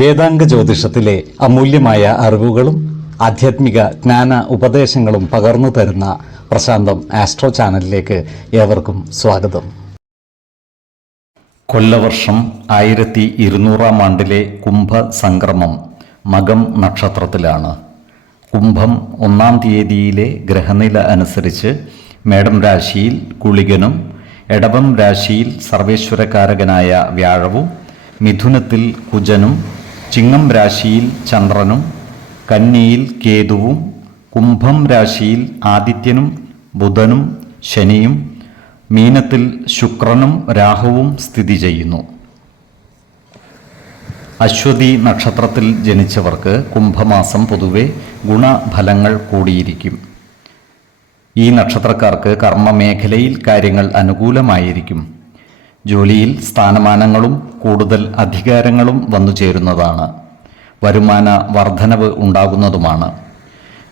വേദാംഗ ജ്യോതിഷത്തിലെ അമൂല്യമായ അറിവുകളും ആധ്യാത്മിക ജ്ഞാന ഉപദേശങ്ങളും പകർന്നു തരുന്ന പ്രശാന്തം ആസ്ട്രോ ചാനലിലേക്ക് ഏവർക്കും സ്വാഗതം. കൊല്ലവർഷം 1200 ആണ്ടിലെ കുംഭസംക്രമം മകം നക്ഷത്രത്തിലാണ്. കുംഭം 1 തീയതിയിലെ ഗ്രഹനില അനുസരിച്ച് മേടം രാശിയിൽ കുളികനും, എടവം രാശിയിൽ സർവേശ്വരകാരകനായ വ്യാഴവും, മിഥുനത്തിൽ കുജനും, ചിങ്ങം രാശിയിൽ ചന്ദ്രനും, കന്നിയിൽ കേതുവും, കുംഭം രാശിയിൽ ആദിത്യനും ബുധനും ശനിയും, മീനത്തിൽ ശുക്രനും രാഹുവും സ്ഥിതി ചെയ്യുന്നു. അശ്വതി നക്ഷത്രത്തിൽ ജനിച്ചവർക്ക് കുംഭമാസം പൊതുവെ ഗുണഫലങ്ങൾ കൂടിയിരിക്കും. ഈ നക്ഷത്രക്കാർക്ക് കർമ്മമേഖലയിൽ കാര്യങ്ങൾ അനുകൂലമായിരിക്കും. ജോലിയിൽ സ്ഥാനമാനങ്ങളും കൂടുതൽ അധികാരങ്ങളും വന്നു ചേരുന്നതാണ്. വരുമാന വർധനവ് ഉണ്ടാകുന്നതുമാണ്.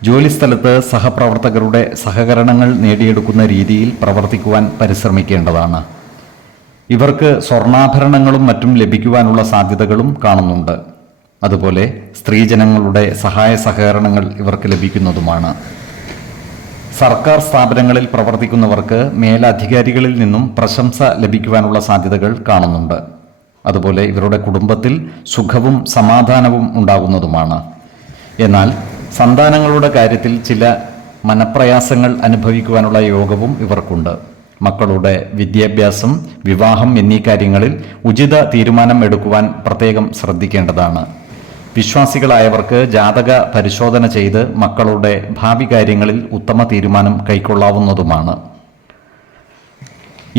ജോലിസ്ഥലത്ത് സഹപ്രവർത്തകരുടെ സഹകരണങ്ങൾ നേടിയെടുക്കുന്ന രീതിയിൽ പ്രവർത്തിക്കുവാൻ പരിശ്രമിക്കേണ്ടതാണ്. ഇവർക്ക് സ്വർണ്ണാഭരണങ്ങളും മറ്റും ലഭിക്കുവാനുള്ള സാധ്യതകളും കാണുന്നുണ്ട്. അതുപോലെ സ്ത്രീജനങ്ങളുടെ സഹായ സഹകരണങ്ങൾ ഇവർക്ക് ലഭിക്കുന്നതുമാണ്. സർക്കാർ സ്ഥാപനങ്ങളിൽ പ്രവർത്തിക്കുന്നവർക്ക് മേലധികാരികളിൽ നിന്നും പ്രശംസ ലഭിക്കുവാനുള്ള സാധ്യതകൾ കാണുന്നുണ്ട്. അതുപോലെ ഇവരുടെ കുടുംബത്തിൽ സുഖവും സമാധാനവും ഉണ്ടാകുന്നതുമാണ്. എന്നാൽ സന്താനങ്ങളുടെ കാര്യത്തിൽ ചില മനപ്രയാസങ്ങൾ അനുഭവിക്കുവാനുള്ള യോഗവും ഇവർക്കുണ്ട്. മക്കളുടെ വിദ്യാഭ്യാസം, വിവാഹം എന്നീ കാര്യങ്ങളിൽ ഉചിത തീരുമാനം എടുക്കുവാൻ പ്രത്യേകം ശ്രദ്ധിക്കേണ്ടതാണ്. വിശ്വാസികളായവർക്ക് ജാതക പരിശോധന ചെയ്ത് മക്കളുടെ ഭാവി കാര്യങ്ങളിൽ ഉത്തമ തീരുമാനം കൈക്കൊള്ളാവുന്നതുമാണ്.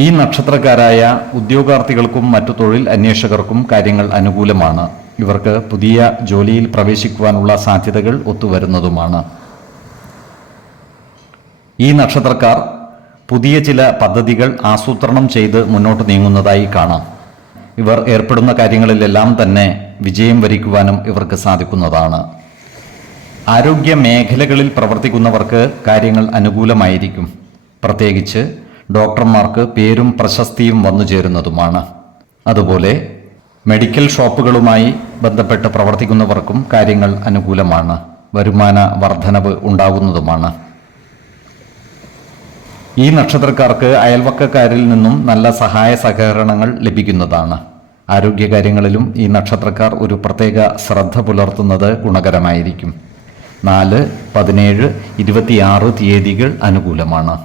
ഈ നക്ഷത്രക്കാരായ ഉദ്യോഗാർത്ഥികൾക്കും മറ്റു തൊഴിൽ അന്വേഷകർക്കും കാര്യങ്ങൾ അനുകൂലമാണ്. ഇവർക്ക് പുതിയ ജോലിയിൽ പ്രവേശിക്കുവാനുള്ള സാധ്യതകൾ ഒത്തുവരുന്നതുമാണ്. ഈ നക്ഷത്രക്കാർ പുതിയ ചില പദ്ധതികൾ ആസൂത്രണം ചെയ്ത് മുന്നോട്ട് നീങ്ങുന്നതായി കാണാം. ഇവർ ഏർപ്പെടുന്ന കാര്യങ്ങളിലെല്ലാം തന്നെ വിജയം വരിക്കുവാനും ഇവർക്ക് സാധിക്കുന്നതാണ്. ആരോഗ്യ മേഖലകളിൽ പ്രവർത്തിക്കുന്നവർക്ക് കാര്യങ്ങൾ അനുകൂലമായിരിക്കും. പ്രത്യേകിച്ച് ഡോക്ടർമാർക്ക് പേരും പ്രശസ്തിയും വന്നു ചേരുന്നതുമാണ്. അതുപോലെ മെഡിക്കൽ ഷോപ്പുകളുമായി ബന്ധപ്പെട്ട് പ്രവർത്തിക്കുന്നവർക്കും കാര്യങ്ങൾ അനുകൂലമാണ്. വരുമാന വർധനവ് ഉണ്ടാകുന്നതുമാണ്. ഈ നക്ഷത്രക്കാർക്ക് അയൽവക്കക്കാരിൽ നിന്നും നല്ല സഹായ സഹകരണങ്ങൾ ലഭിക്കുന്നതാണ്. ആരോഗ്യകാര്യങ്ങളിലും ഈ നക്ഷത്രക്കാർ ഒരു പ്രത്യേക ശ്രദ്ധ പുലർത്തുന്നത് ഗുണകരമായിരിക്കും. 4, 17, 26 തീയതികൾ അനുകൂലമാണ്.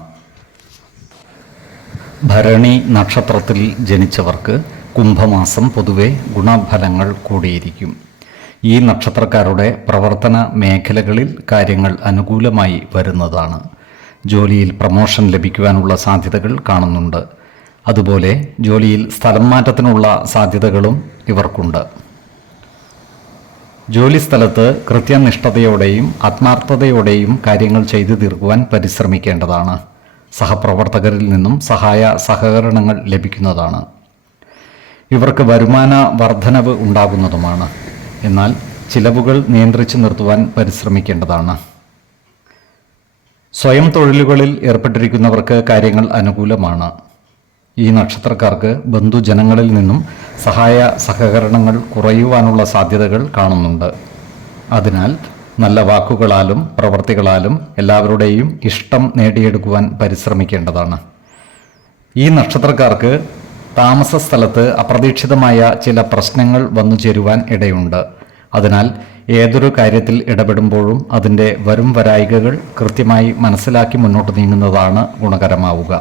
ഭരണി നക്ഷത്രത്തിൽ ജനിച്ചവർക്ക് കുംഭമാസം പൊതുവെ ഗുണഫലങ്ങൾ കൂടിയിരിക്കും. ഈ നക്ഷത്രക്കാരുടെ പ്രവർത്തന മേഖലകളിൽ കാര്യങ്ങൾ അനുകൂലമായി വരുന്നതാണ്. ജോലിയിൽ പ്രമോഷൻ ലഭിക്കുവാനുള്ള സാധ്യതകൾ കാണുന്നുണ്ട്. അതുപോലെ ജോലിയിൽ സ്ഥലം മാറ്റത്തിനുള്ള സാധ്യതകളും ഇവർക്കുണ്ട്. ജോലിസ്ഥലത്ത് കൃത്യനിഷ്ഠതയോടെയും ആത്മാർത്ഥതയോടെയും കാര്യങ്ങൾ ചെയ്തു തീർക്കുവാൻ പരിശ്രമിക്കേണ്ടതാണ്. സഹപ്രവർത്തകരിൽ നിന്നും സഹായ സഹകരണങ്ങൾ ലഭിക്കുന്നതാണ്. ഇവർക്ക് വരുമാന വർധനവ് ഉണ്ടാകുന്നതുമാണ്. എന്നാൽ ചിലവുകൾ നിയന്ത്രിച്ചു നിർത്തുവാൻ പരിശ്രമിക്കേണ്ടതാണ്. സ്വയം തൊഴിലുകളിൽ ഏർപ്പെട്ടിരിക്കുന്നവർക്ക് കാര്യങ്ങൾ അനുകൂലമാണ്. ഈ നക്ഷത്രക്കാർക്ക് ബന്ധുജനങ്ങളിൽ നിന്നും സഹായ സഹകരണങ്ങൾ കുറയുവാനുള്ള സാധ്യതകൾ കാണുന്നുണ്ട്. അതിനാൽ നല്ല വാക്കുകളാലും പ്രവൃത്തികളാലും എല്ലാവരുടെയും ഇഷ്ടം നേടിയെടുക്കുവാൻ പരിശ്രമിക്കേണ്ടതാണ്. ഈ നക്ഷത്രക്കാർക്ക് താമസ സ്ഥലത്ത് അപ്രതീക്ഷിതമായ ചില പ്രശ്നങ്ങൾ വന്നു ചേരുവാൻ ഇടയുണ്ട്. അതിനാൽ ഏതൊരു കാര്യത്തിൽ ഇടപെടുമ്പോഴും അതിൻ്റെ വരും വരായികകൾ കൃത്യമായി മനസ്സിലാക്കി മുന്നോട്ട് നീങ്ങുന്നതാണ് ഗുണകരമാവുക.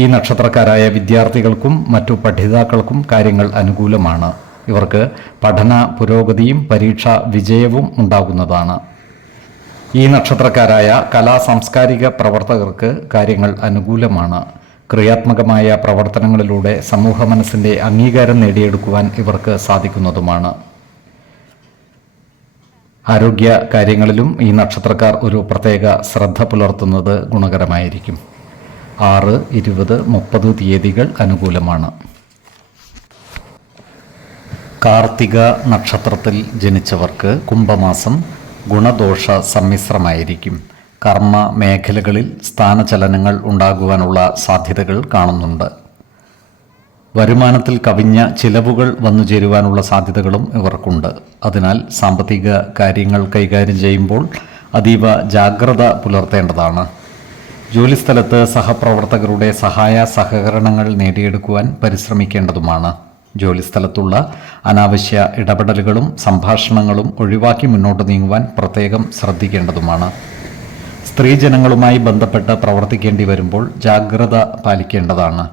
ഈ നക്ഷത്രക്കാരായ വിദ്യാർത്ഥികൾക്കും മറ്റു പഠിതാക്കൾക്കും കാര്യങ്ങൾ അനുകൂലമാണ്. ഇവർക്ക് പഠന പുരോഗതിയും പരീക്ഷാ വിജയവും ഉണ്ടാകുന്നതാണ്. ഈ നക്ഷത്രക്കാരായ കലാ സാംസ്കാരിക പ്രവർത്തകർക്ക് കാര്യങ്ങൾ അനുകൂലമാണ്. ക്രിയാത്മകമായ പ്രവർത്തനങ്ങളിലൂടെ സമൂഹ മനസ്സിൻ്റെ അംഗീകാരം നേടിയെടുക്കുവാൻ ഇവർക്ക് സാധിക്കുന്നതുമാണ്. ആരോഗ്യ കാര്യങ്ങളിലും ഈ നക്ഷത്രക്കാർ ഒരു പ്രത്യേക ശ്രദ്ധ പുലർത്തുന്നത് ഗുണകരമായിരിക്കും. 6, 20, 30 തീയതികൾ അനുകൂലമാണ്. കാർത്തിക നക്ഷത്രത്തിൽ ജനിച്ചവർക്ക് കുംഭമാസം ഗുണദോഷ സമ്മിശ്രമായിരിക്കും. കർമ്മ മേഖലകളിൽ സ്ഥാനചലനങ്ങൾ ഉണ്ടാകുവാനുള്ള സാധ്യതകൾ കാണുന്നുണ്ട്. വരുമാനത്തിൽ കവിഞ്ഞ ചിലവുകൾ വന്നു ചേരുവാനുള്ള സാധ്യതകളും ഇവർക്കുണ്ട്. അതിനാൽ സാമ്പത്തിക കാര്യങ്ങൾ കൈകാര്യം ചെയ്യുമ്പോൾ അതീവ ജാഗ്രത പുലർത്തേണ്ടതാണ്. ജോലിസ്ഥലത്ത് സഹപ്രവർത്തകരുടെ സഹായ സഹകരണങ്ങൾ നേടിയെടുക്കുവാൻ പരിശ്രമിക്കേണ്ടതുമാണ്. ജോലിസ്ഥലത്തുള്ള അനാവശ്യ ഇടപെടലുകളും സംഭാഷണങ്ങളും ഒഴിവാക്കി മുന്നോട്ട് നീങ്ങുവാൻ പ്രത്യേകം ശ്രദ്ധിക്കേണ്ടതുമാണ്. സ്ത്രീജനങ്ങളുമായി ബന്ധപ്പെട്ട് പ്രവർത്തിക്കേണ്ടി വരുമ്പോൾ ജാഗ്രത പാലിക്കേണ്ടതാണ്.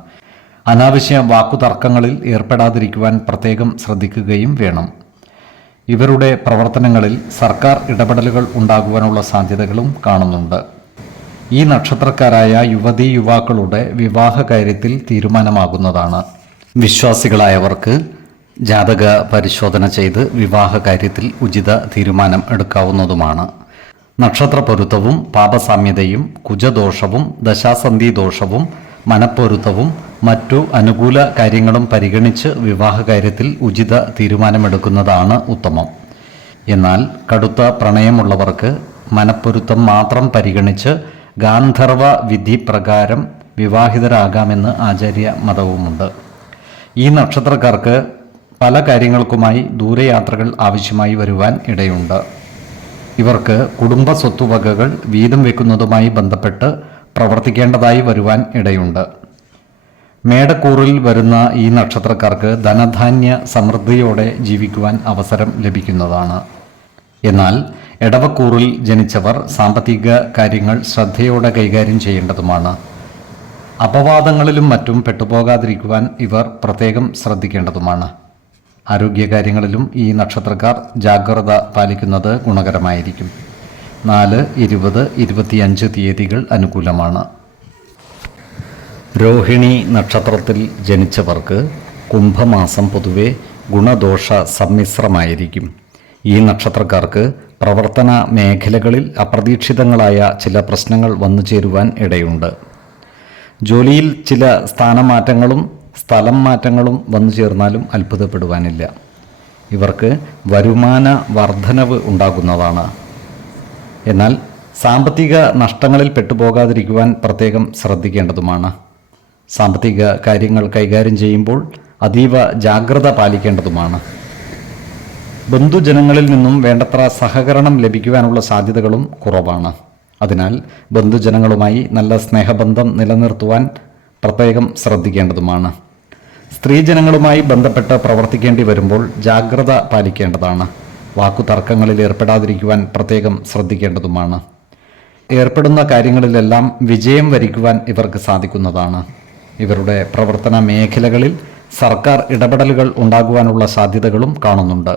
അനാവശ്യ വാക്കുതർക്കങ്ങളിൽ ഏർപ്പെടാതിരിക്കുവാൻ പ്രത്യേകം ശ്രദ്ധിക്കുകയും വേണം. ഇവരുടെ പ്രവർത്തനങ്ങളിൽ സർക്കാർ ഇടപെടലുകൾ ഉണ്ടാകുവാനുള്ള സാധ്യതകളും കാണുന്നുണ്ട്. ഈ നക്ഷത്രക്കാരായ യുവതീ യുവാക്കളുടെ വിവാഹ കാര്യത്തിൽ തീരുമാനമാകുന്നതാണ്. വിശ്വാസികളായവർക്ക് ജാതക പരിശോധന ചെയ്ത് വിവാഹ കാര്യത്തിൽ ഉചിത തീരുമാനം എടുക്കാവുന്നതുമാണ്. നക്ഷത്ര പൊരുത്തവും പാപസാമ്യതയും കുജദോഷവും ദശാസന്ധി ദോഷവും മനപ്പൊരുത്തവും മറ്റു അനുകൂല കാര്യങ്ങളും പരിഗണിച്ച് വിവാഹ കാര്യത്തിൽ ഉചിത തീരുമാനമെടുക്കുന്നതാണ് ഉത്തമം. എന്നാൽ കടുത്ത പ്രണയമുള്ളവർക്ക് മനപ്പൊരുത്തം മാത്രം പരിഗണിച്ച് ഗാന്ധർവ വിധി പ്രകാരം വിവാഹിതരാകാമെന്ന് ആചാര്യ മതവുമുണ്ട്. ഈ നക്ഷത്രക്കാർക്ക് പല കാര്യങ്ങൾക്കുമായി ദൂരയാത്രകൾ ആവശ്യമായി വരുവാൻ ഇടയുണ്ട്. ഇവർക്ക് കുടുംബ സ്വത്തുവകകൾ വീതം വെക്കുന്നതുമായി ബന്ധപ്പെട്ട് പ്രവർത്തിക്കേണ്ടതായി വരുവാൻ ഇടയുണ്ട്. മേടക്കൂറിൽ വരുന്ന ഈ നക്ഷത്രക്കാർക്ക് ധനധാന്യ സമൃദ്ധിയോടെ ജീവിക്കുവാൻ അവസരം ലഭിക്കുന്നതാണ്. എന്നാൽ എടവക്കൂറിൽ ജനിച്ചവർ സാമ്പത്തിക കാര്യങ്ങൾ ശ്രദ്ധയോടെ കൈകാര്യം ചെയ്യേണ്ടതുമാണ്. അപവാദങ്ങളിലും മറ്റും പെട്ടുപോകാതിരിക്കുവാൻ ഇവർ പ്രത്യേകം ശ്രദ്ധിക്കേണ്ടതുമാണ്. ആരോഗ്യകാര്യങ്ങളിലും ഈ നക്ഷത്രക്കാർ ജാഗ്രത പാലിക്കുന്നത് ഗുണകരമായിരിക്കും. 4, 20, 25 തീയതികൾ അനുകൂലമാണ്. രോഹിണി നക്ഷത്രത്തിൽ ജനിച്ചവർക്ക് കുംഭമാസം പൊതുവെ ഗുണദോഷ സമ്മിശ്രമായിരിക്കും. ഈ നക്ഷത്രക്കാർക്ക് പ്രവർത്തന മേഖലകളിൽ അപ്രതീക്ഷിതങ്ങളായ ചില പ്രശ്നങ്ങൾ വന്നു ചേരുവാൻ ഇടയുണ്ട്. ജോലിയിൽ ചില സ്ഥാനമാറ്റങ്ങളും സ്ഥലം മാറ്റങ്ങളും വന്നു ചേർന്നാലും അത്ഭുതപ്പെടുവാനില്ല. ഇവർക്ക് വരുമാന വർധനവ് ഉണ്ടാകുന്നതാണ്. എന്നാൽ സാമ്പത്തിക നഷ്ടങ്ങളിൽ പെട്ടുപോകാതിരിക്കുവാൻ പ്രത്യേകം ശ്രദ്ധിക്കേണ്ടതുമാണ്. സാമ്പത്തിക കാര്യങ്ങൾ കൈകാര്യം ചെയ്യുമ്പോൾ അതീവ ജാഗ്രത പാലിക്കേണ്ടതുമാണ്. ബന്ധുജനങ്ങളിൽ നിന്നും വേണ്ടത്ര സഹകരണം ലഭിക്കുവാനുള്ള സാധ്യതകളും കുറവാണ്. അതിനാൽ ബന്ധുജനങ്ങളുമായി നല്ല സ്നേഹബന്ധം നിലനിർത്തുവാൻ പ്രത്യേകം ശ്രദ്ധിക്കേണ്ടതുമാണ്. സ്ത്രീജനങ്ങളുമായി ബന്ധപ്പെട്ട് പ്രവർത്തിക്കേണ്ടി വരുമ്പോൾ ജാഗ്രത പാലിക്കേണ്ടതാണ്. വാക്കുതർക്കങ്ങളിൽ ഏർപ്പെടാതിരിക്കുവാൻ പ്രത്യേകം ശ്രദ്ധിക്കേണ്ടതുമാണ്. ഏർപ്പെടുന്ന കാര്യങ്ങളിലെല്ലാം വിജയം വരിക്കുവാൻ ഇവർക്ക് സാധിക്കുന്നതാണ്. ഇവരുടെ പ്രവർത്തന മേഖലകളിൽ സർക്കാർ ഇടപെടലുകൾ ഉണ്ടാകുവാനുള്ള സാധ്യതകളും കാണുന്നുണ്ട്.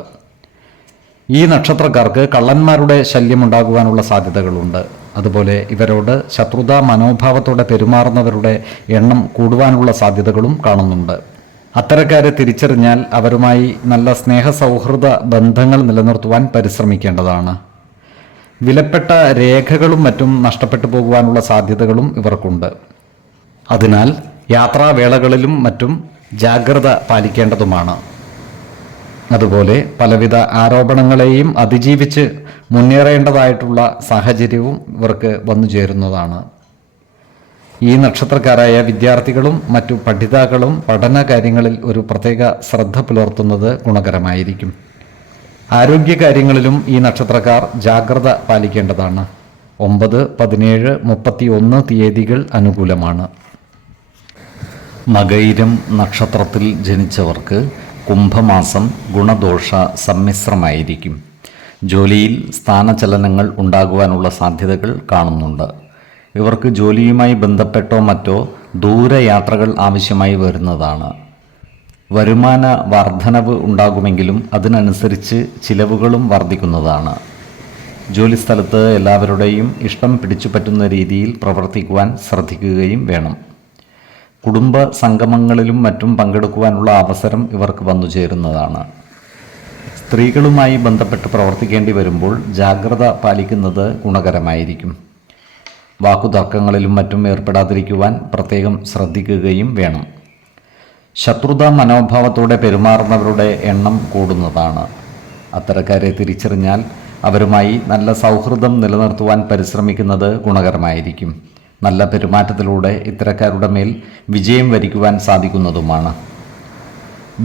ഈ നക്ഷത്രക്കാർക്ക് കള്ളന്മാരുടെ ശല്യമുണ്ടാകുവാനുള്ള സാധ്യതകളുണ്ട്. അതുപോലെ ഇവരോട് ശത്രുതാ മനോഭാവത്തോടെ പെരുമാറുന്നവരുടെ എണ്ണം കൂടുവാനുള്ള സാധ്യതകളും കാണുന്നുണ്ട്. അത്തരക്കാരെ തിരിച്ചറിഞ്ഞാൽ അവരുമായി നല്ല സ്നേഹസൗഹൃദ ബന്ധങ്ങൾ നിലനിർത്തുവാൻ പരിശ്രമിക്കേണ്ടതാണ്. വിലപ്പെട്ട രേഖകളും മറ്റും നഷ്ടപ്പെട്ടു പോകുവാനുള്ള സാധ്യതകളും ഇവർക്കുണ്ട്. അതിനാൽ യാത്രാവേളകളിലും മറ്റും ജാഗ്രത പാലിക്കേണ്ടതുമാണ്. അതുപോലെ പലവിധ ആരോപണങ്ങളെയും അതിജീവിച്ച് മുന്നേറേണ്ടതായിട്ടുള്ള സാഹചര്യവും ഇവർക്ക് വന്നു ചേരുന്നതാണ്. ഈ നക്ഷത്രക്കാരായ വിദ്യാർത്ഥികളും മറ്റു പഠിതാക്കളും പഠന കാര്യങ്ങളിൽ ഒരു പ്രത്യേക ശ്രദ്ധ പുലർത്തുന്നത് ഗുണകരമായിരിക്കും. ആരോഗ്യകാര്യങ്ങളിലും ഈ നക്ഷത്രക്കാർ ജാഗ്രത പാലിക്കേണ്ടതാണ്. 9, 17, 31 തീയതികൾ അനുകൂലമാണ്. മകയിരം നക്ഷത്രത്തിൽ ജനിച്ചവർക്ക് കുംഭമാസം ഗുണദോഷ സമ്മിശ്രമായിരിക്കും. ജോലിയിൽ സ്ഥാനചലനങ്ങൾ ഉണ്ടാകുവാനുള്ള സാധ്യതകൾ കാണുന്നുണ്ട്. ഇവർക്ക് ജോലിയുമായി ബന്ധപ്പെട്ടോ മറ്റോ ദൂരയാത്രകൾ ആവശ്യമായി വരുന്നതാണ്. വരുമാന വർധനവ് ഉണ്ടാകുമെങ്കിലും അതിനനുസരിച്ച് ചിലവുകളും വർദ്ധിക്കുന്നതാണ്. ജോലിസ്ഥലത്ത് എല്ലാവരുടെയും ഇഷ്ടം പിടിച്ചുപറ്റുന്ന രീതിയിൽ പ്രവർത്തിക്കുവാൻ ശ്രദ്ധിക്കുകയും വേണം. കുടുംബ സംഗമങ്ങളിലും മറ്റും പങ്കെടുക്കുവാനുള്ള അവസരം ഇവർക്ക് വന്നു ചേരുന്നതാണ്. സ്ത്രീകളുമായി ബന്ധപ്പെട്ട് പ്രവർത്തിക്കേണ്ടി വരുമ്പോൾ ജാഗ്രത പാലിക്കുന്നത് ഗുണകരമായിരിക്കും. വാക്കുതർക്കങ്ങളിലും മറ്റും ഏർപ്പെടാതിരിക്കുവാൻ പ്രത്യേകം ശ്രദ്ധിക്കുകയും വേണം. ശത്രുതാ മനോഭാവത്തോടെ പെരുമാറുന്നവരുടെ എണ്ണം കൂടുന്നതാണ്. അത്തരക്കാരെ തിരിച്ചറിഞ്ഞാൽ അവരുമായി നല്ല സൗഹൃദം നിലനിർത്തുവാൻ പരിശ്രമിക്കുന്നത് ഗുണകരമായിരിക്കും. നല്ല പെരുമാറ്റത്തിലൂടെ ഇത്തരക്കാരുടെ മേൽ വിജയം വരിക്കുവാൻ സാധിക്കുന്നതുമാണ്.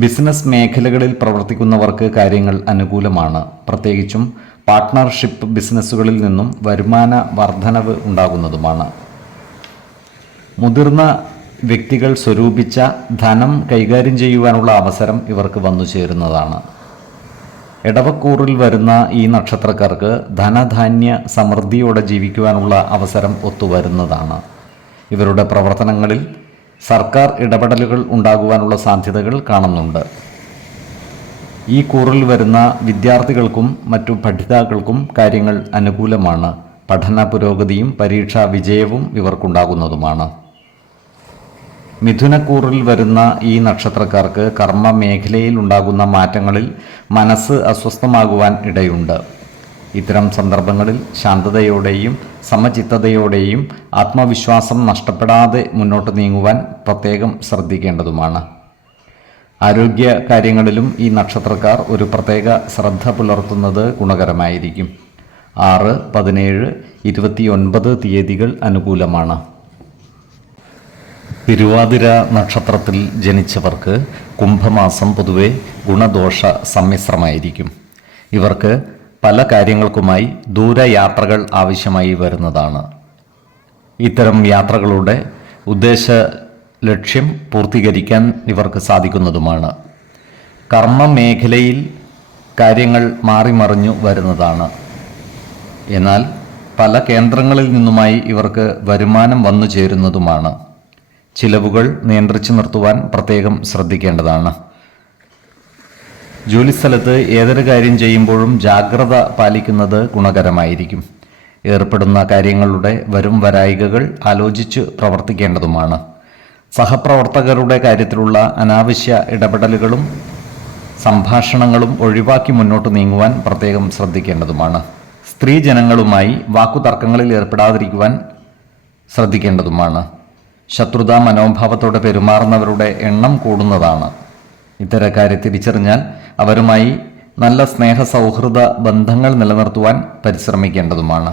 ബിസിനസ് മേഖലകളിൽ പ്രവർത്തിക്കുന്നവർക്ക് കാര്യങ്ങൾ അനുകൂലമാണ്. പ്രത്യേകിച്ചും പാർട്ട്ണർഷിപ്പ് ബിസിനസ്സുകളിൽ നിന്നും വരുമാന വർധനവ് ഉണ്ടാകുന്നതുമാണ്. മുതിർന്ന വ്യക്തികൾ സ്വരൂപിച്ച ധനം കൈകാര്യം ചെയ്യുവാനുള്ള അവസരം ഇവർക്ക് വന്നു ചേരുന്നതാണ്. ഇടവക്കൂറിൽ വരുന്ന ഈ നക്ഷത്രക്കാർക്ക് ധനധാന്യ സമൃദ്ധിയോടെ ജീവിക്കുവാനുള്ള അവസരം ഒത്തുവരുന്നതാണ്. ഇവരുടെ പ്രവർത്തനങ്ങളിൽ സർക്കാർ ഇടപെടലുകൾ ഉണ്ടാകുവാനുള്ള സാധ്യതകൾ കാണുന്നുണ്ട്. ഈ കൂറിൽ വരുന്ന വിദ്യാർത്ഥികൾക്കും മറ്റു പഠിതാക്കൾക്കും കാര്യങ്ങൾ അനുകൂലമാണ്. പഠന പുരോഗതിയും പരീക്ഷാ വിജയവും ഇവർക്കുണ്ടാകുന്നതുമാണ്. മിഥുനക്കൂറിൽ വരുന്ന ഈ നക്ഷത്രക്കാർക്ക് കർമ്മ മേഖലയിൽ ഉണ്ടാകുന്ന മാറ്റങ്ങളിൽ മനസ്സ് അസ്വസ്ഥമാകുവാൻ ഇടയുണ്ട്. ഇത്തരം സന്ദർഭങ്ങളിൽ ശാന്തതയോടെയും സമചിത്തതയോടെയും ആത്മവിശ്വാസം നഷ്ടപ്പെടാതെ മുന്നോട്ട് നീങ്ങുവാൻ പ്രത്യേകം ശ്രദ്ധിക്കേണ്ടതുമാണ്. ആരോഗ്യ കാര്യങ്ങളിലും ഈ നക്ഷത്രക്കാർ ഒരു പ്രത്യേക ശ്രദ്ധ പുലർത്തുന്നത് ഗുണകരമായിരിക്കും. 6, 17, 29 തീയതികൾ അനുകൂലമാണ്. തിരുവാതിര നക്ഷത്രത്തിൽ ജനിച്ചവർക്ക് കുംഭമാസം പൊതുവെ ഗുണദോഷ സമ്മിശ്രമായിരിക്കും. ഇവർക്ക് പല കാര്യങ്ങൾക്കുമായി ദൂരയാത്രകൾ ആവശ്യമായി വരുന്നതാണ്. ഇത്തരം യാത്രകളുടെ ഉദ്ദേശ ലക്ഷ്യം പൂർത്തീകരിക്കാൻ ഇവർക്ക് സാധിക്കുന്നതുമാണ്. കർമ്മ മേഖലയിൽ കാര്യങ്ങൾ മാറിമറിഞ്ഞു വരുന്നതാണ്. എന്നാൽ പല കേന്ദ്രങ്ങളിൽ നിന്നുമായി ഇവർക്ക് വരുമാനം വന്നു ചേരുന്നതുമാണ്. ചിലവുകൾ നിയന്ത്രിച്ചു നിർത്തുവാൻ പ്രത്യേകം ശ്രദ്ധിക്കേണ്ടതാണ്. ജോലിസ്ഥലത്ത് ഏതൊരു കാര്യം ചെയ്യുമ്പോഴും ജാഗ്രത പാലിക്കുന്നത് ഗുണകരമായിരിക്കും. ഏർപ്പെടുന്ന കാര്യങ്ങളുടെ വരും വരായികകൾ ആലോചിച്ച് പ്രവർത്തിക്കേണ്ടതുമാണ്. സഹപ്രവർത്തകരുടെ കാര്യത്തിലുള്ള അനാവശ്യ ഇടപെടലുകളും സംഭാഷണങ്ങളും ഒഴിവാക്കി മുന്നോട്ട് നീങ്ങുവാൻ പ്രത്യേകം ശ്രദ്ധിക്കേണ്ടതുമാണ്. സ്ത്രീജനങ്ങളുമായി വാക്കുതർക്കങ്ങളിൽ ഏർപ്പെടാതിരിക്കുവാൻ ശ്രദ്ധിക്കേണ്ടതുമാണ്. ശത്രുതാ മനോഭാവത്തോടെ പെരുമാറുന്നവരുടെ എണ്ണം കൂടുന്നതാണ്. ഇത്തരക്കാരെ തിരിച്ചറിഞ്ഞാൽ അവരുമായി നല്ല സ്നേഹ സൗഹൃദ ബന്ധങ്ങൾ നിലനിർത്തുവാൻ പരിശ്രമിക്കേണ്ടതുമാണ്.